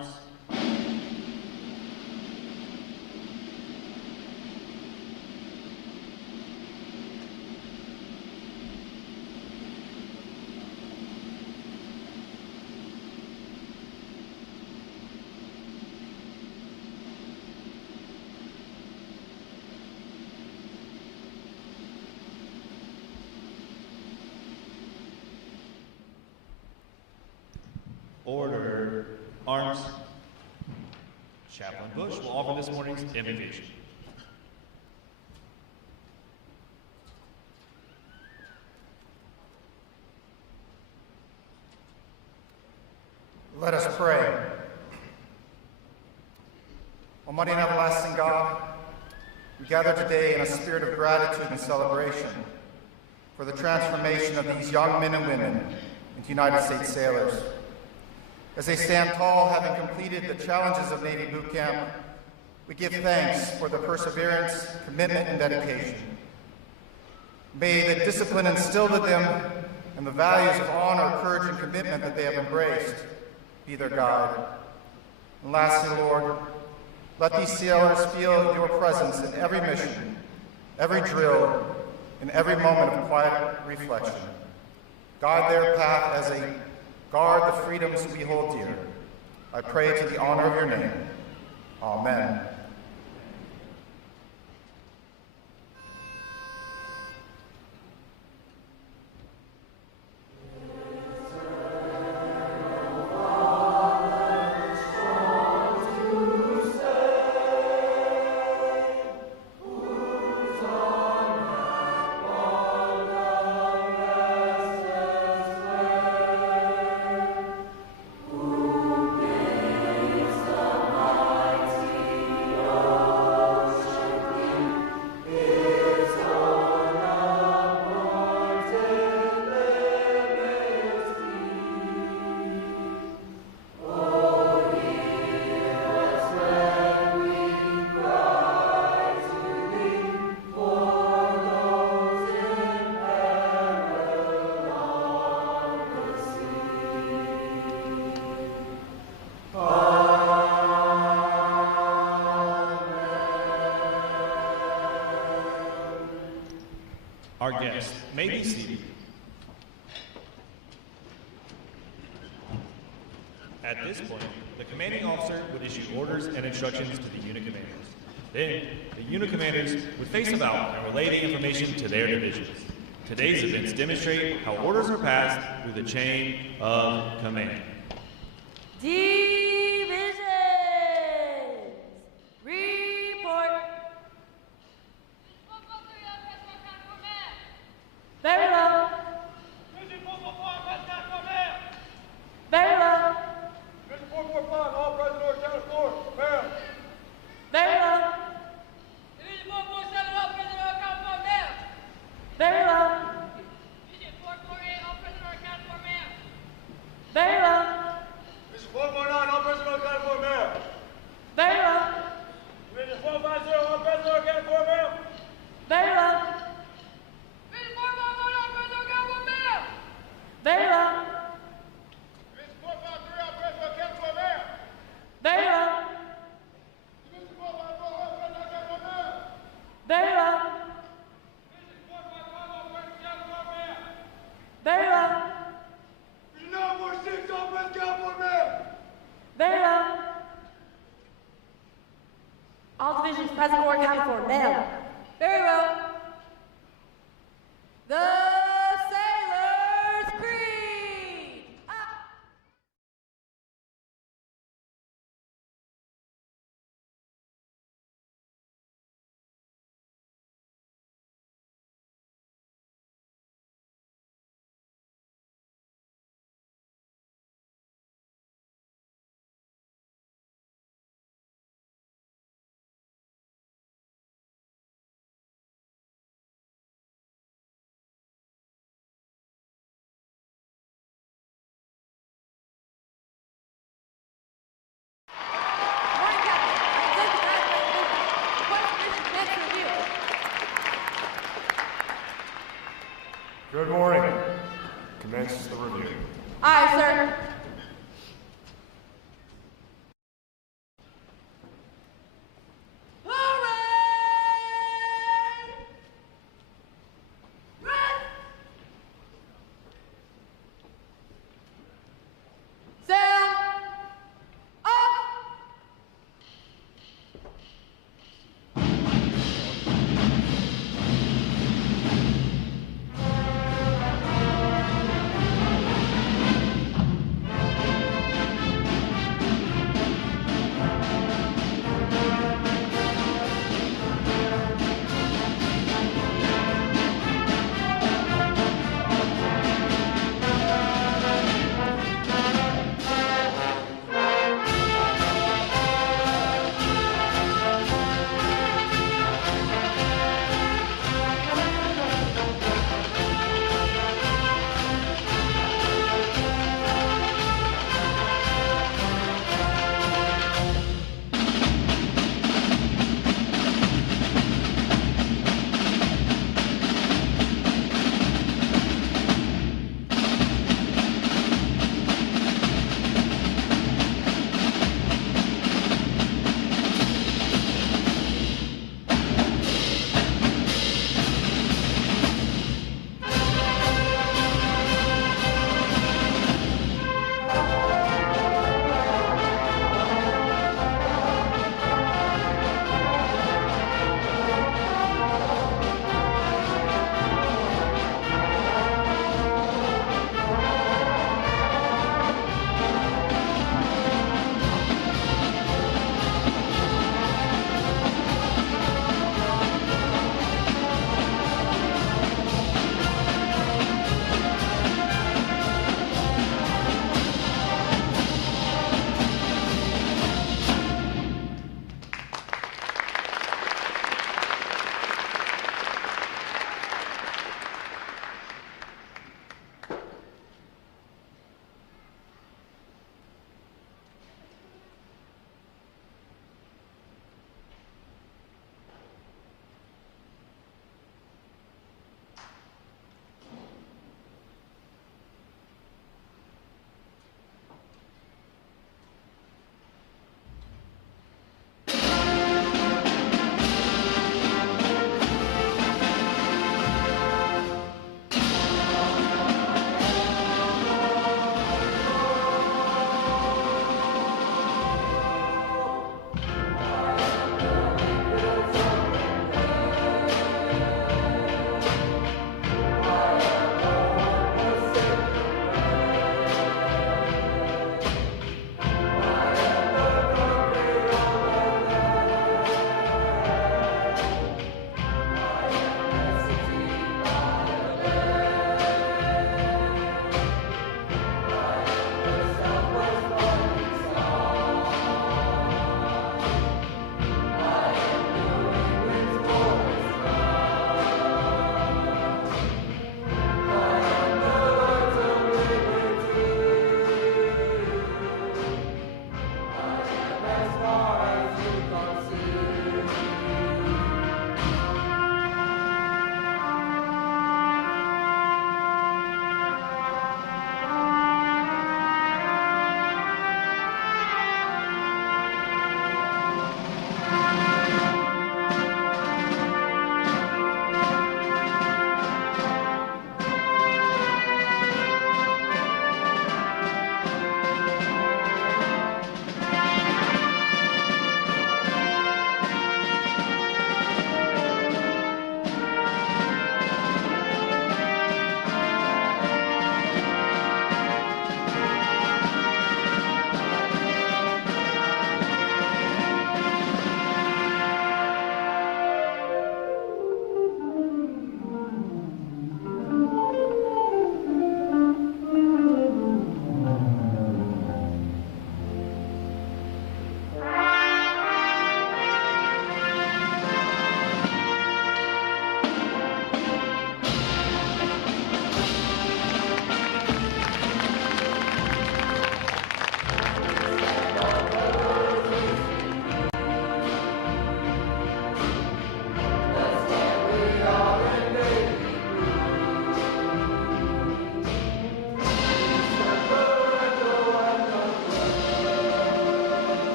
arms. Order. Arms. Chaplain Bush will offer this morning's invocation. Let us pray. Almighty and everlasting God, we gather today in a spirit of gratitude and celebration for the transformation of these young men and women into United States sailors. As they stand tall, having completed the challenges of Navy boot camp, we give thanks for the perseverance, commitment, and dedication. May the discipline instilled in them and the values of honor, courage, and commitment that they have embraced be their guide. And lastly, Lord, let these sailors feel your presence in every mission, every drill, in every moment of quiet reflection. Guide their path as they guard the freedoms we hold dear. I pray to the honor of your name. Amen. Our guests may be seated. At this point, the commanding officer would issue orders and instructions to the unit commanders. Then, the unit commanders would face about and relay the information to their divisions. Today's events demonstrate how orders are passed through the chain of command. Divisions! Report! Very well. Very well. Mission 445, all present or accounted for. Ma'am. Very well. Very well. Very well. Mission 449, all present or accounted for. Ma'am. Very well. Mission 450, all present or accounted for. Ma'am. Very well. Very well. Mission 453, all present or accounted for. Ma'am. Very well. Mission 454, all present or accounted for. Ma'am. Very well. Very well. Mission 946, all present or accounted for. Ma'am. Very well. All divisions present or accounted for, ma'am. Very well. The Good morning. Commence the review. Aye, sir.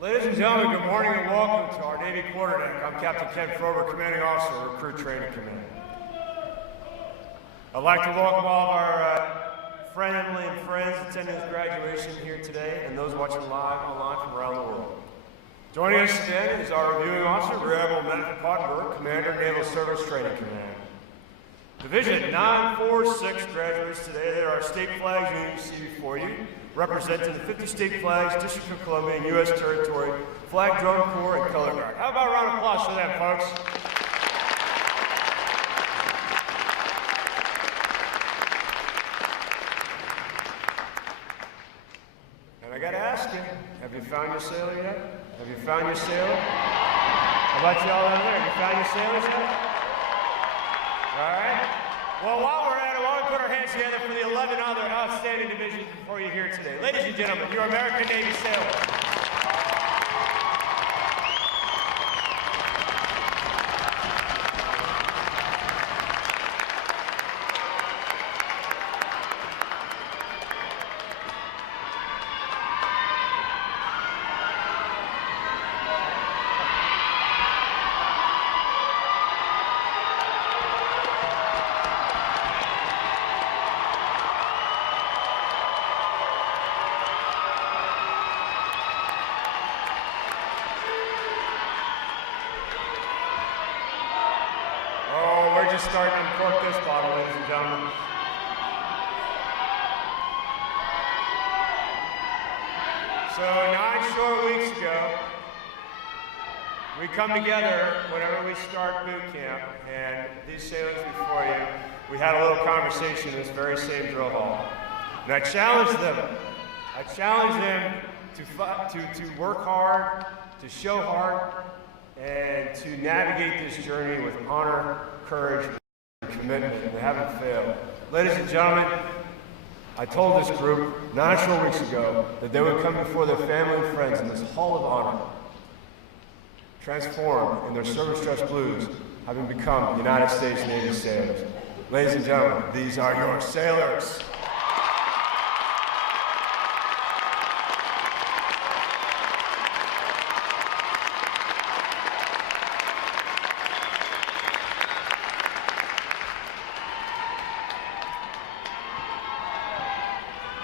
Ladies and gentlemen, good morning and welcome to our Navy quarterdeck. I'm Captain Ken Frober, Commanding Officer of Recruit Training Command. I'd like to welcome all of our family and friends attending this graduation here today and those watching live online from around the world. Joining us today is our reviewing officer, Rear Admiral Matthew Pottenberg, Commander, Naval Service Training Command. Division 946 graduates today. They are our state flags you see before you, representing the 50 state flags, District of Columbia, and U.S. territory, flag drum corps, and color guard. How about a round of applause for them, folks? And I got to ask you, have you found your sailor yet? Have you found your sailor? How about y'all down there? Have you found your sailors yet? All right. Well, while we're at it, why don't we put our hands together for the 11 other outstanding divisions before you here today. Ladies and gentlemen, your American Navy sailors. Starting to uncork this bottle, ladies and gentlemen. So 9 short weeks ago, we come together whenever we start boot camp, and these sailors before you, we had a little conversation in this very same drill hall. And I challenged them. I challenged them to work hard, to show heart, and to navigate this journey with honor, courage, and commitment, and they haven't failed. Ladies and gentlemen, I told this group 9 short weeks ago that they would come before their family and friends in this Hall of Honor, transformed in their service dress blues, having become United States Navy sailors. Ladies and gentlemen, these are your sailors.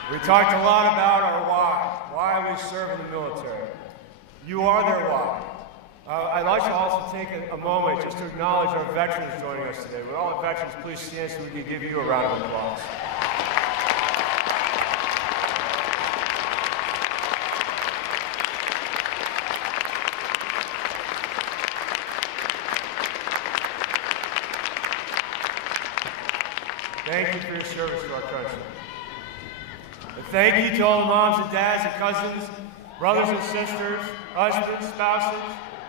We talked a lot about our why we serve in the military. You are their why. I'd like to also take a moment just to acknowledge our veterans joining us today. Would all the veterans please stand so we can give you a round of applause. Thank you for your service to our country. And thank you to all the moms and dads and cousins, brothers and sisters, husbands, spouses,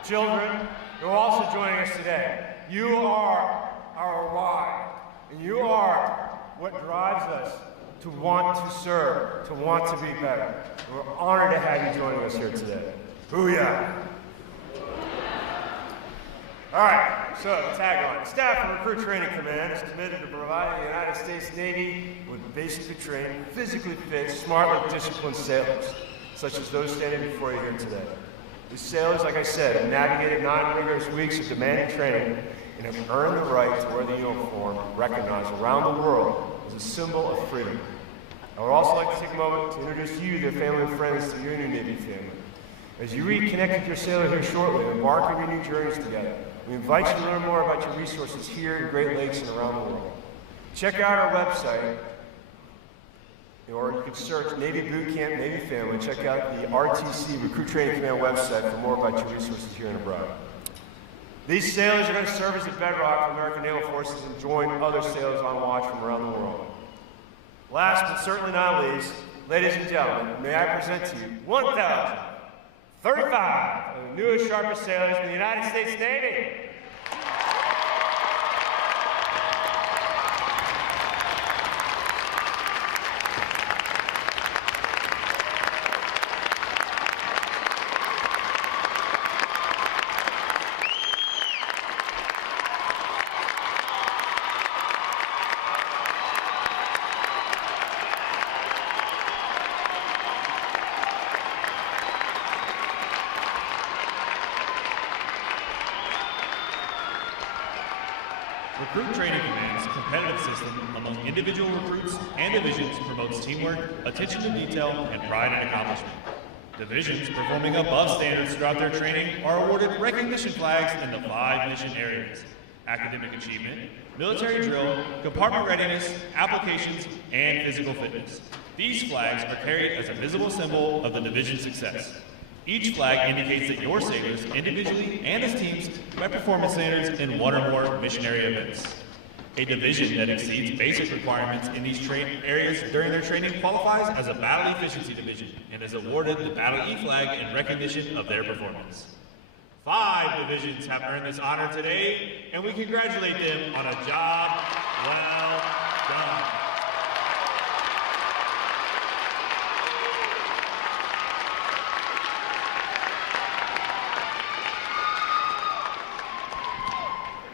children, who are also joining us today. You are our why, and you are what drives us to want to serve, to want to be better. And we're honored to have you joining us here today. Booyah! All right, so the tagline. The staff of Recruit Training Command is committed to providing the United States Navy with basically trained, physically fit, smartly disciplined sailors, such as those standing before you here today. These sailors, like I said, have navigated 9 rigorous weeks of demanding training and have earned the right to wear the uniform recognized around the world as a symbol of freedom. I would also like to take a moment to introduce you, their family and friends, to your new Navy family. As you reconnect with your sailor here shortly and embark on your new journeys together, we invite you to learn more about your resources here in Great Lakes and around the world. Check out our website, or you can search Navy Boot Camp, Navy Family. Check out the RTC, Recruit Training Command website for more about your resources here and abroad. These sailors are going to serve as the bedrock of American Naval Forces and join other sailors on watch from around the world. Last but certainly not least, ladies and gentlemen, may I present to you 1,035 of the newest, sharpest sailors in the United States Navy. Recruit Training Command's competitive system among individual recruits and divisions promotes teamwork, attention to detail, and pride in accomplishment. Divisions performing above standards throughout their training are awarded recognition flags in the 5 mission areas: academic achievement, military drill, compartment readiness, applications, and physical fitness. These flags are carried as a visible symbol of the division's success. Each flag indicates that your sailors, individually and as teams, met performance standards in 1 or more missionary events. A division that exceeds basic requirements in these areas during their training qualifies as a battle efficiency division and is awarded the Battle E flag in recognition of their performance. 5 divisions have earned this honor today, and we congratulate them on a job well done.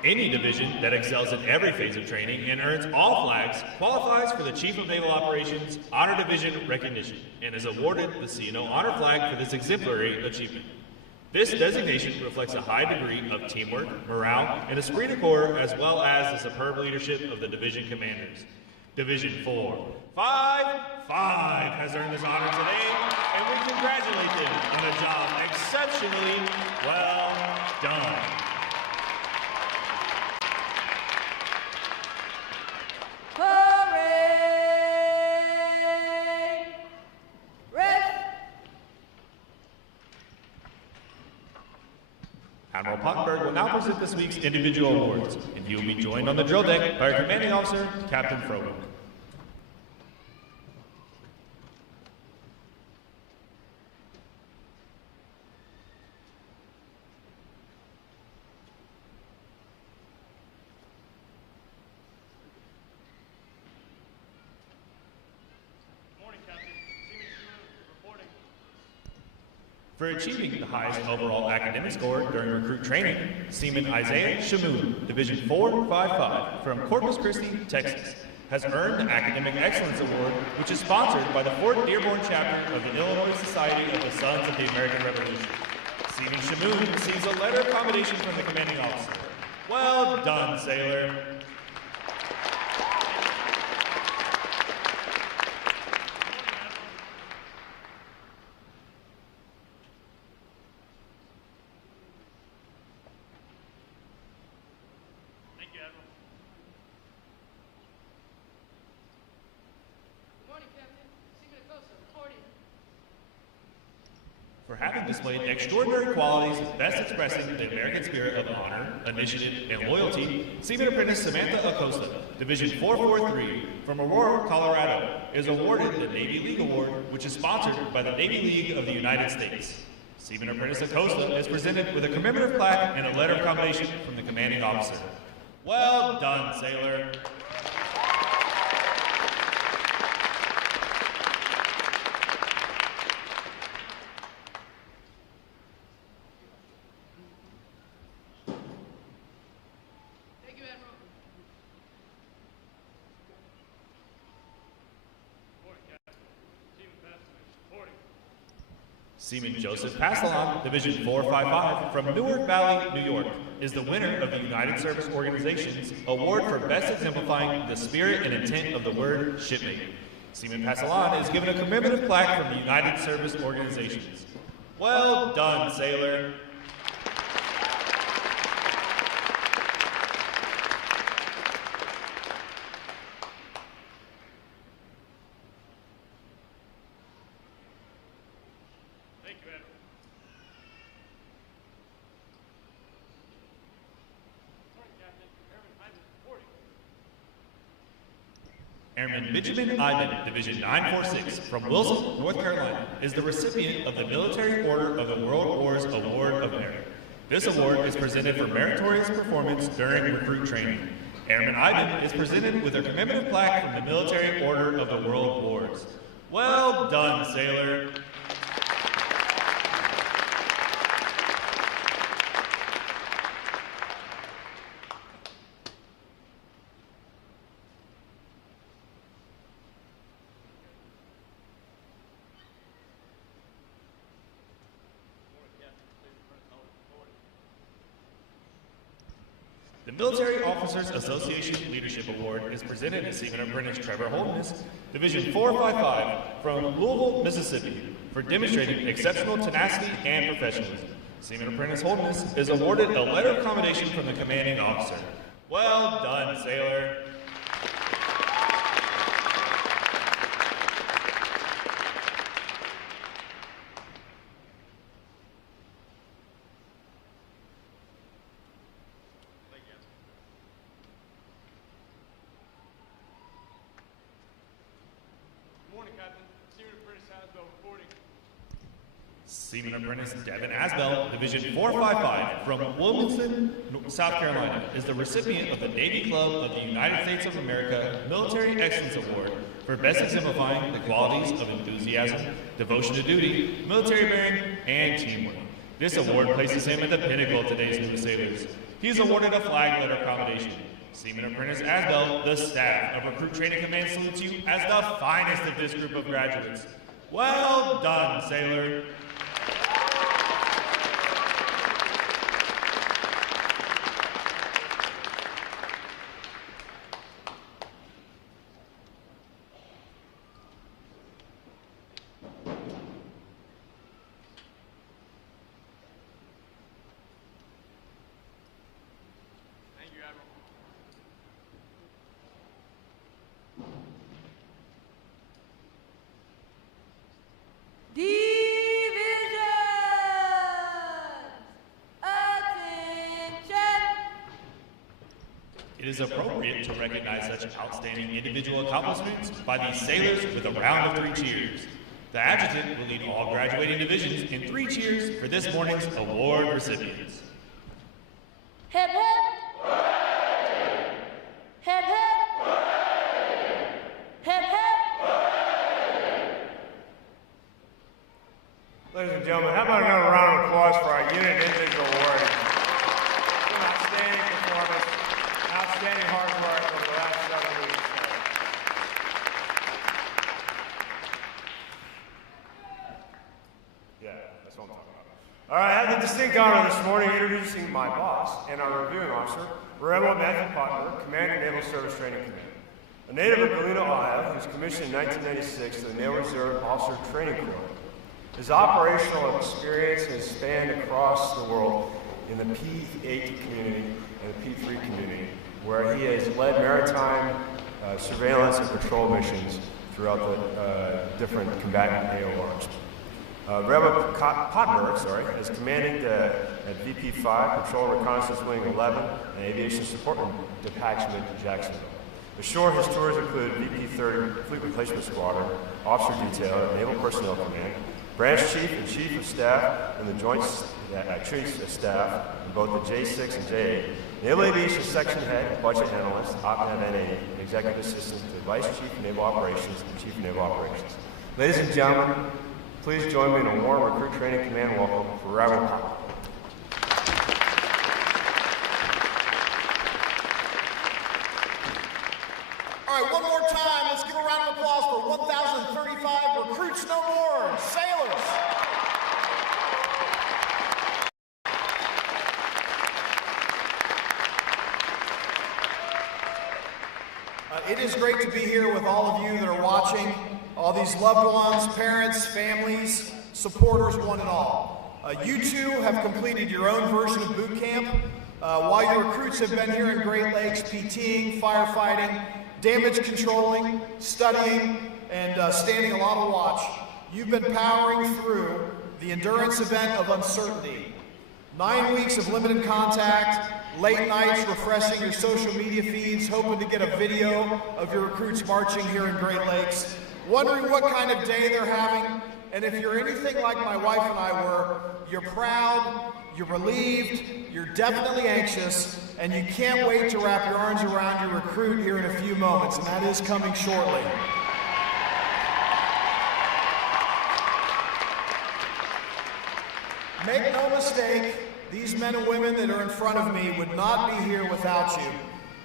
Any division that excels in every phase of training and earns all flags qualifies for the Chief of Naval Operations Honor Division recognition and is awarded the C&O Honor Flag for this exemplary achievement. This designation reflects a high degree of teamwork, morale, and esprit de corps, as well as the superb leadership of the division commanders. Division 455 has earned this honor today, and we congratulate them on a job exceptionally well done. Admiral Pottenberg will now present this week's individual awards, and he will be joined on the drill deck by our commanding officer, Captain Frowick. For achieving the highest overall academic score during recruit training, Seaman Isaiah Shamoon, Division 455 from Corpus Christi, Texas, has earned the Academic Excellence Award, which is sponsored by the Fort Dearborn chapter of the Illinois Society of the Sons of the American Revolution. Seaman Shamoon receives a letter of commendation from the commanding officer. Well done, sailor. For having displayed extraordinary qualities best expressing the American spirit of honor, initiative, and loyalty, Seaman Apprentice Samantha Acosta, Division 443 from Aurora, Colorado, is awarded the Navy League Award, which is sponsored by the Navy League of the United States. Seaman Apprentice Acosta is presented with a commemorative plaque and a letter of commendation from the commanding officer. Well done, sailor. Seaman Joseph Pastelon, Division 455 from Newark Valley, New York, is the winner of the United Service Organization's Award for Best Exemplifying the Spirit and Intent of the Word Shipmaking. Seaman Pastelon is given a commemorative plaque from the United Service Organizations. Well done, sailor. Airman Benjamin Ivan, Division 946 from Wilson, North Carolina, is the recipient of the Military Order of the World War's Award of Merit. This award is presented for meritorious performance during recruit training. Airman Ivan is presented with a commemorative plaque from the Military Order of the World Wars. Well done, sailor. The Military Officers Association Leadership Award is presented to Seaman Apprentice Trevor Holness, Division 455 from Louisville, Mississippi, for demonstrating exceptional tenacity and professionalism. Seaman Apprentice Holness is awarded a letter of commendation from the commanding officer. Well done, sailor. Seaman Apprentice Devin Asbell, Division 455 from Wilmington, South Carolina, is the recipient of the Navy Club of the United States of America Military Excellence Award for best exemplifying the qualities of enthusiasm, devotion to duty, military bearing, and teamwork. This award places him at the pinnacle of today's new sailors. He is awarded a flag letter of commendation. Seaman Apprentice Asbell, the staff of Recruit Training Command salutes you as the finest of this group of graduates. Well done, sailor. It is appropriate to recognize such outstanding individual accomplishments by these sailors with a round of 3 cheers. The adjutant will lead all graduating divisions in 3 cheers for this morning's award recipients. Hip hip! Hooray! Hip hip! Hooray! Hip hip! Hooray! Ladies and gentlemen, how about another round of applause for our unit individual award? An outstanding performance, outstanding hard work over the last 7 weeks. Yeah, that's what I'm talking about. All right, I have the distinct honor this morning of introducing my boss and our reviewing officer, Rebel Matthew Pottenberg, Commander, Naval Service Training Command. A native of Galena, Ohio, he was commissioned in 1996 to the Naval Reserve Officer Training Corps. His operational experience has spanned across the world in the P8 community and the P3 community, where he has led maritime surveillance and patrol missions throughout the different combatant AORs. Rebel Pottenberg, is commanded at VP5, Patrol Reconnaissance Wing 11, and Aviation Support Detachment in Jacksonville. Ashore, his tours include VP30 Fleet Replacement Squadron, Officer Detail, Naval Personnel Command, Branch Chief and Chief of Staff, and the Joint Chiefs of Staff in both the J6 and J8, Naval Aviation Section Head, Budget Analyst, OpNav NA, Executive Assistant to Vice Chief of Naval Operations and Chief of Naval Operations. Ladies and gentlemen, please join me in a warm Recruit Training Command welcome for Rebel Pottenberg. All right, one more time. Let's give a round of applause for 1,035 recruits no more, sailors. It is great to be here with all of you that are watching, all these loved ones, parents, families, supporters, one and all. You too have completed your own version of boot camp. While your recruits have been here in Great Lakes PTing, firefighting, damage controlling, studying, and standing a lot of watch, you've been powering through the endurance event of uncertainty. 9 weeks of limited contact, late nights refreshing your social media feeds, hoping to get a video of your recruits marching here in Great Lakes, wondering what kind of day they're having, and if you're anything like my wife and I were, you're proud, you're relieved, you're definitely anxious, and you can't wait to wrap your arms around your recruit here in a few moments, and that is coming shortly. Make no mistake, these men and women that are in front of me would not be here without you.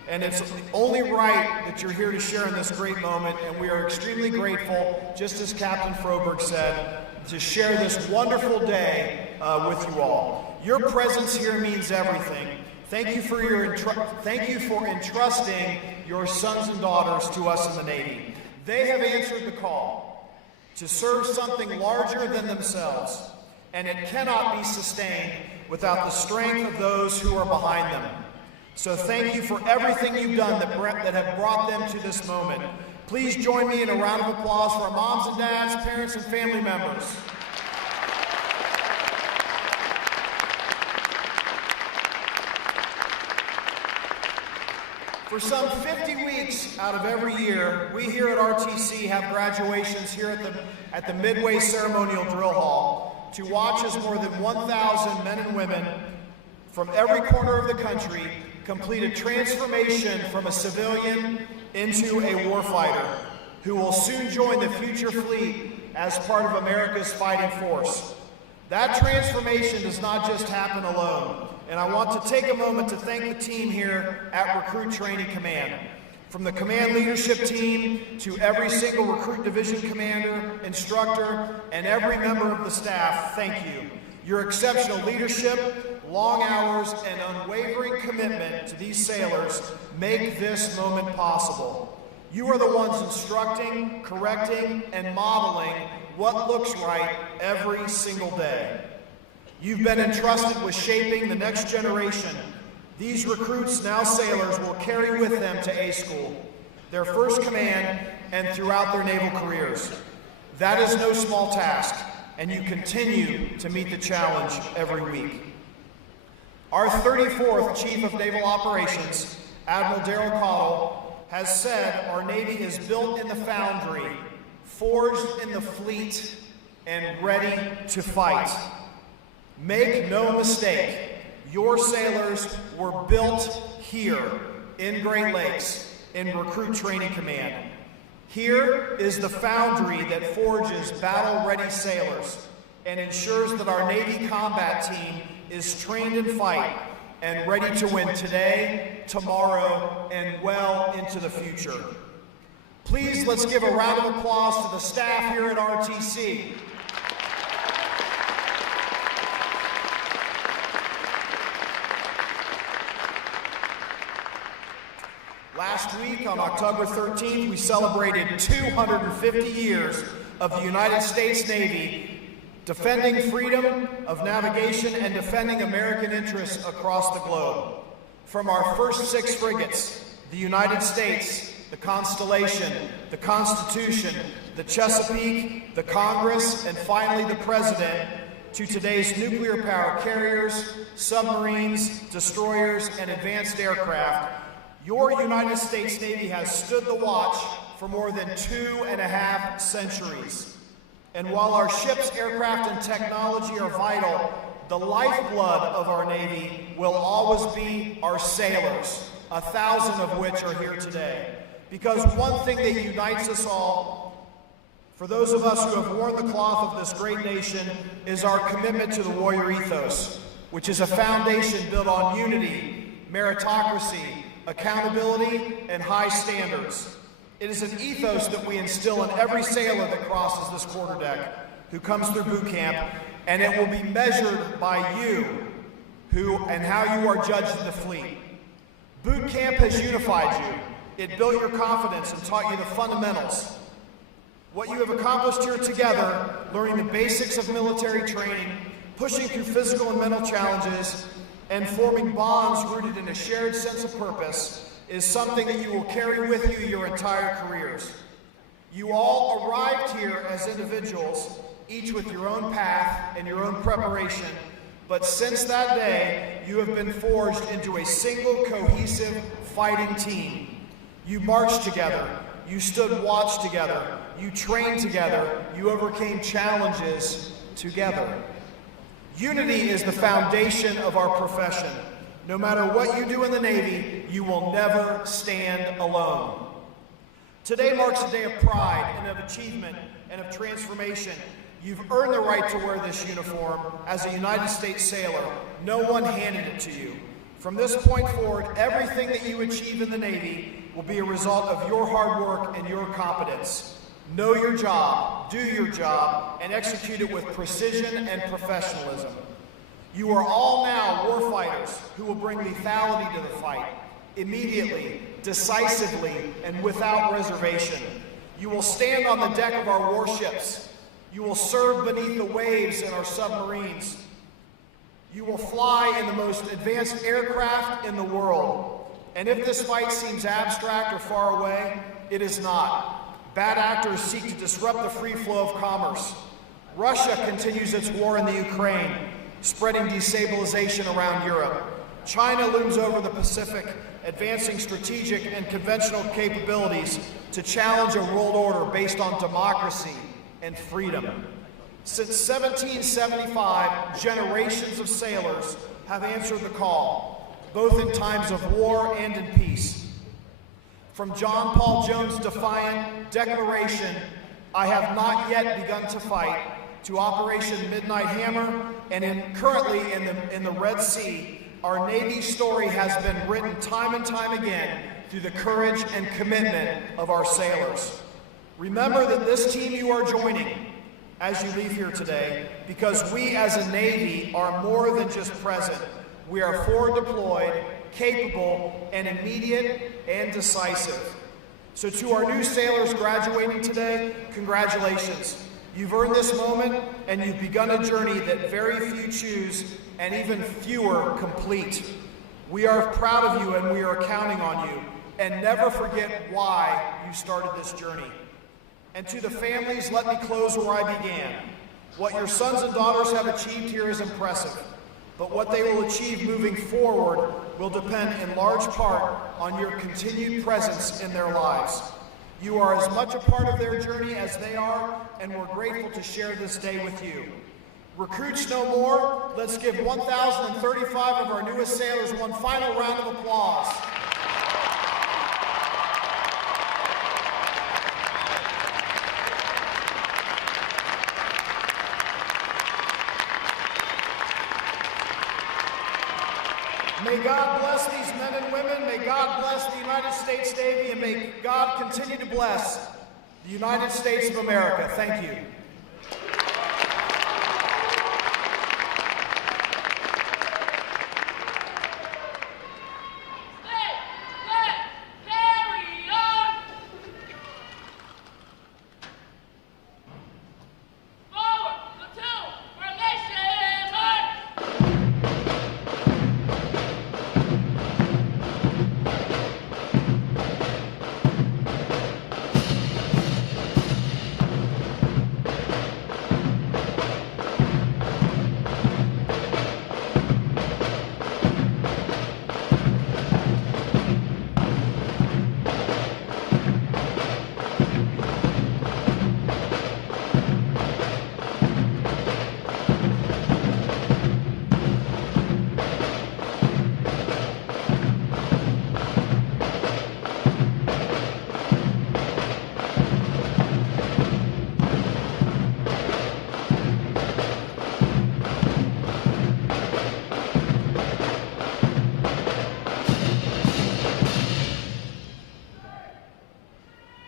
And it's only right that you're here to share in this great moment, and we are extremely grateful, just as Captain Froberg said, to share this wonderful day with you all. Your presence here means everything. Thank you for entrusting your sons and daughters to us in the Navy. They have answered the call to serve something larger than themselves, and it cannot be sustained without the strength of those who are behind them. So thank you for everything you've done that have brought them to this moment. Please join me in a round of applause for our moms and dads, parents, and family members. For some 50 weeks out of every year, we here at RTC have graduations here at the Midway Ceremonial Drill Hall to watch as more than 1,000 men and women from every corner of the country complete a transformation from a civilian into a warfighter who will soon join the future fleet as part of America's fighting force. That transformation does not just happen alone, and I want to take a moment to thank the team here at Recruit Training Command. From the command leadership team to every single recruit division commander, instructor, and every member of the staff, thank you. Your exceptional leadership, long hours, and unwavering commitment to these sailors make this moment possible. You are the ones instructing, correcting, and modeling what looks right every single day. You've been entrusted with shaping the next generation. These recruits, now sailors, will carry with them to A School, their first command, and throughout their naval careers. That is no small task, and you continue to meet the challenge every week. Our 34th Chief of Naval Operations, Admiral Darrell Cottle, has said our Navy is built in the foundry, forged in the fleet, and ready to fight. Make no mistake, your sailors were built here in Great Lakes in Recruit Training Command. Here is the foundry that forges battle-ready sailors and ensures that our Navy combat team is trained in fight and ready to win today, tomorrow, and well into the future. Please, let's give a round of applause to the staff here at RTC. Last week, on October 13th, we celebrated 250 years of the United States Navy defending freedom of navigation and defending American interests across the globe. From our first 6 frigates, the United States, the Constellation, the Constitution, the Chesapeake, the Congress, and finally the President, to today's nuclear power carriers, submarines, destroyers, and advanced aircraft, your United States Navy has stood the watch for more than 2.5 centuries. And while our ships, aircraft, and technology are vital, the lifeblood of our Navy will always be our sailors, 1,000 of which are here today. Because one thing that unites us all, for those of us who have worn the cloth of this great nation, is our commitment to the warrior ethos, which is a foundation built on unity, meritocracy, accountability, and high standards. It is an ethos that we instill in every sailor that crosses this quarterdeck, who comes through boot camp, and it will be measured by you and how you are judged in the fleet. Boot camp has unified you. It built your confidence and taught you the fundamentals. What you have accomplished here together, learning the basics of military training, pushing through physical and mental challenges, and forming bonds rooted in a shared sense of purpose, is something that you will carry with you your entire careers. You all arrived here as individuals, each with your own path and your own preparation, but since that day, you have been forged into a single, cohesive, fighting team. You marched together, you stood watch together, you trained together, you overcame challenges together. Unity is the foundation of our profession. No matter what you do in the Navy, you will never stand alone. Today marks a day of pride and of achievement and of transformation. You've earned the right to wear this uniform as a United States sailor. No one handed it to you. From this point forward, everything that you achieve in the Navy will be a result of your hard work and your competence. Know your job, do your job, and execute it with precision and professionalism. You are all now warfighters who will bring lethality to the fight, immediately, decisively, and without reservation. You will stand on the deck of our warships. You will serve beneath the waves in our submarines. You will fly in the most advanced aircraft in the world. And if this fight seems abstract or far away, it is not. Bad actors seek to disrupt the free flow of commerce. Russia continues its war in the Ukraine, spreading destabilization around Europe. China looms over the Pacific, advancing strategic and conventional capabilities to challenge a world order based on democracy and freedom. Since 1775, generations of sailors have answered the call, both in times of war and in peace. From John Paul Jones' defiant declaration, "I have not yet begun to fight," to Operation Midnight Hammer, and currently in the Red Sea, our Navy story has been written time and time again through the courage and commitment of our sailors. Remember that this team you are joining as you leave here today, because we as a Navy are more than just present. We are forward deployed, capable, and immediate and decisive. So to our new sailors graduating today, congratulations. You've earned this moment, and you've begun a journey that very few choose, and even fewer complete. We are proud of you, and we are counting on you. And never forget why you started this journey. And to the families, let me close where I began. What your sons and daughters have achieved here is impressive, but what they will achieve moving forward will depend in large part on your continued presence in their lives. You are as much a part of their journey as they are, and we're grateful to share this day with you. Recruits no more. Let's give 1,035 of our newest sailors one final round of applause. May God bless these men and women. May God bless the United States Navy, and may God continue to bless the United States of America. Thank you.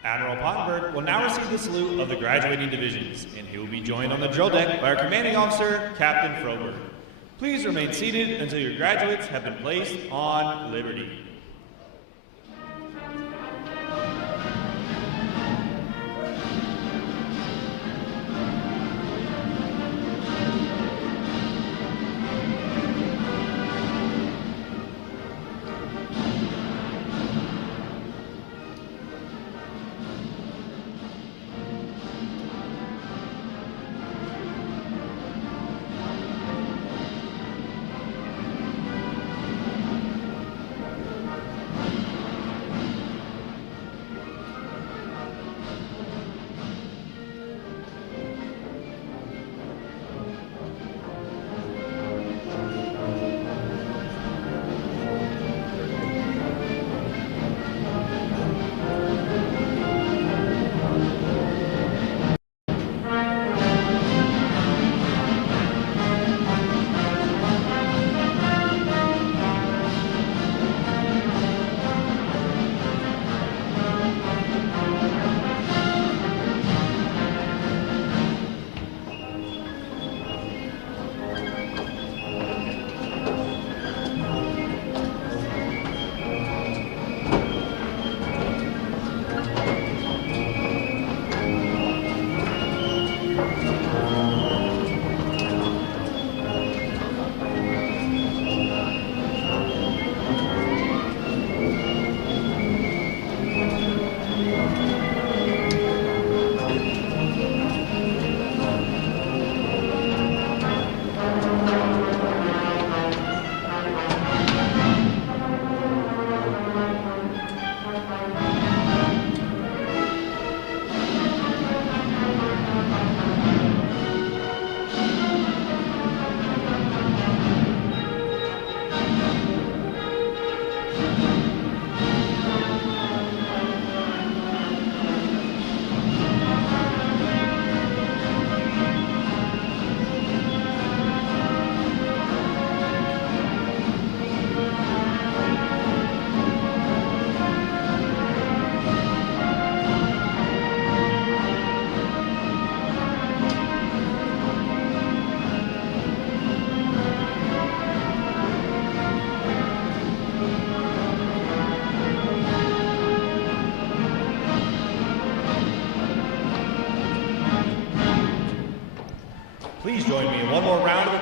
Admiral Pottenberg will now receive the salute of the graduating divisions, and he will be joined on the drill deck by our commanding officer, Captain Froberg. Please remain seated until your graduates have been placed on liberty.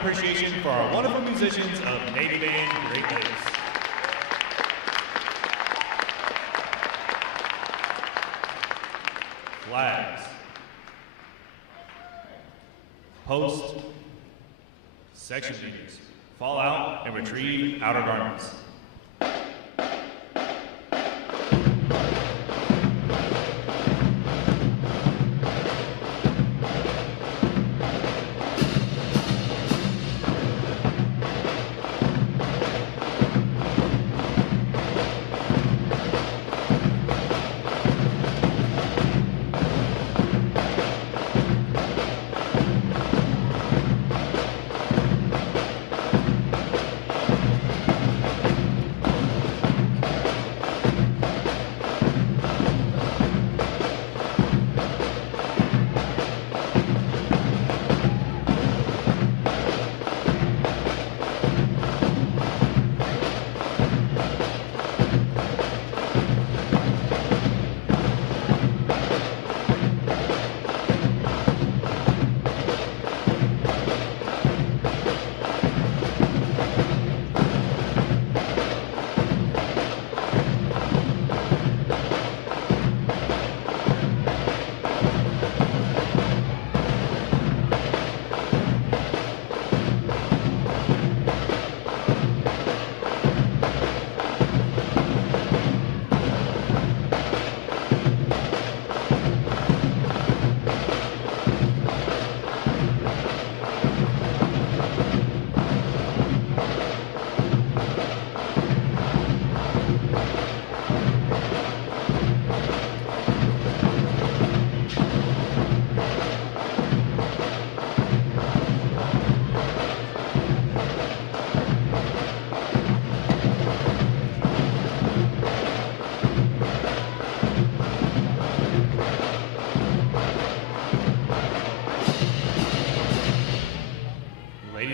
appreciation for our wonderful musicians of Navy Band Great Lakes. Flags. Post. Section leaders. Fall out and retrieve outer garments.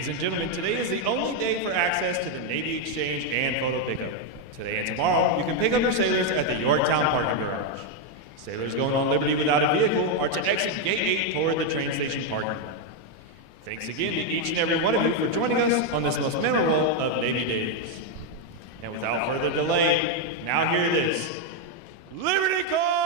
Ladies and gentlemen, today is the only day for access to the Navy Exchange and photo pickup. Today and tomorrow, you can pick up your sailors at the Yorktown parking garage. Sailors going on liberty without a vehicle are to exit Gate 8 toward the train station parking lot. Thanks again to each and every one of you for joining us on this most memorable of Navy days. And without further delay, now hear this. Liberty Call!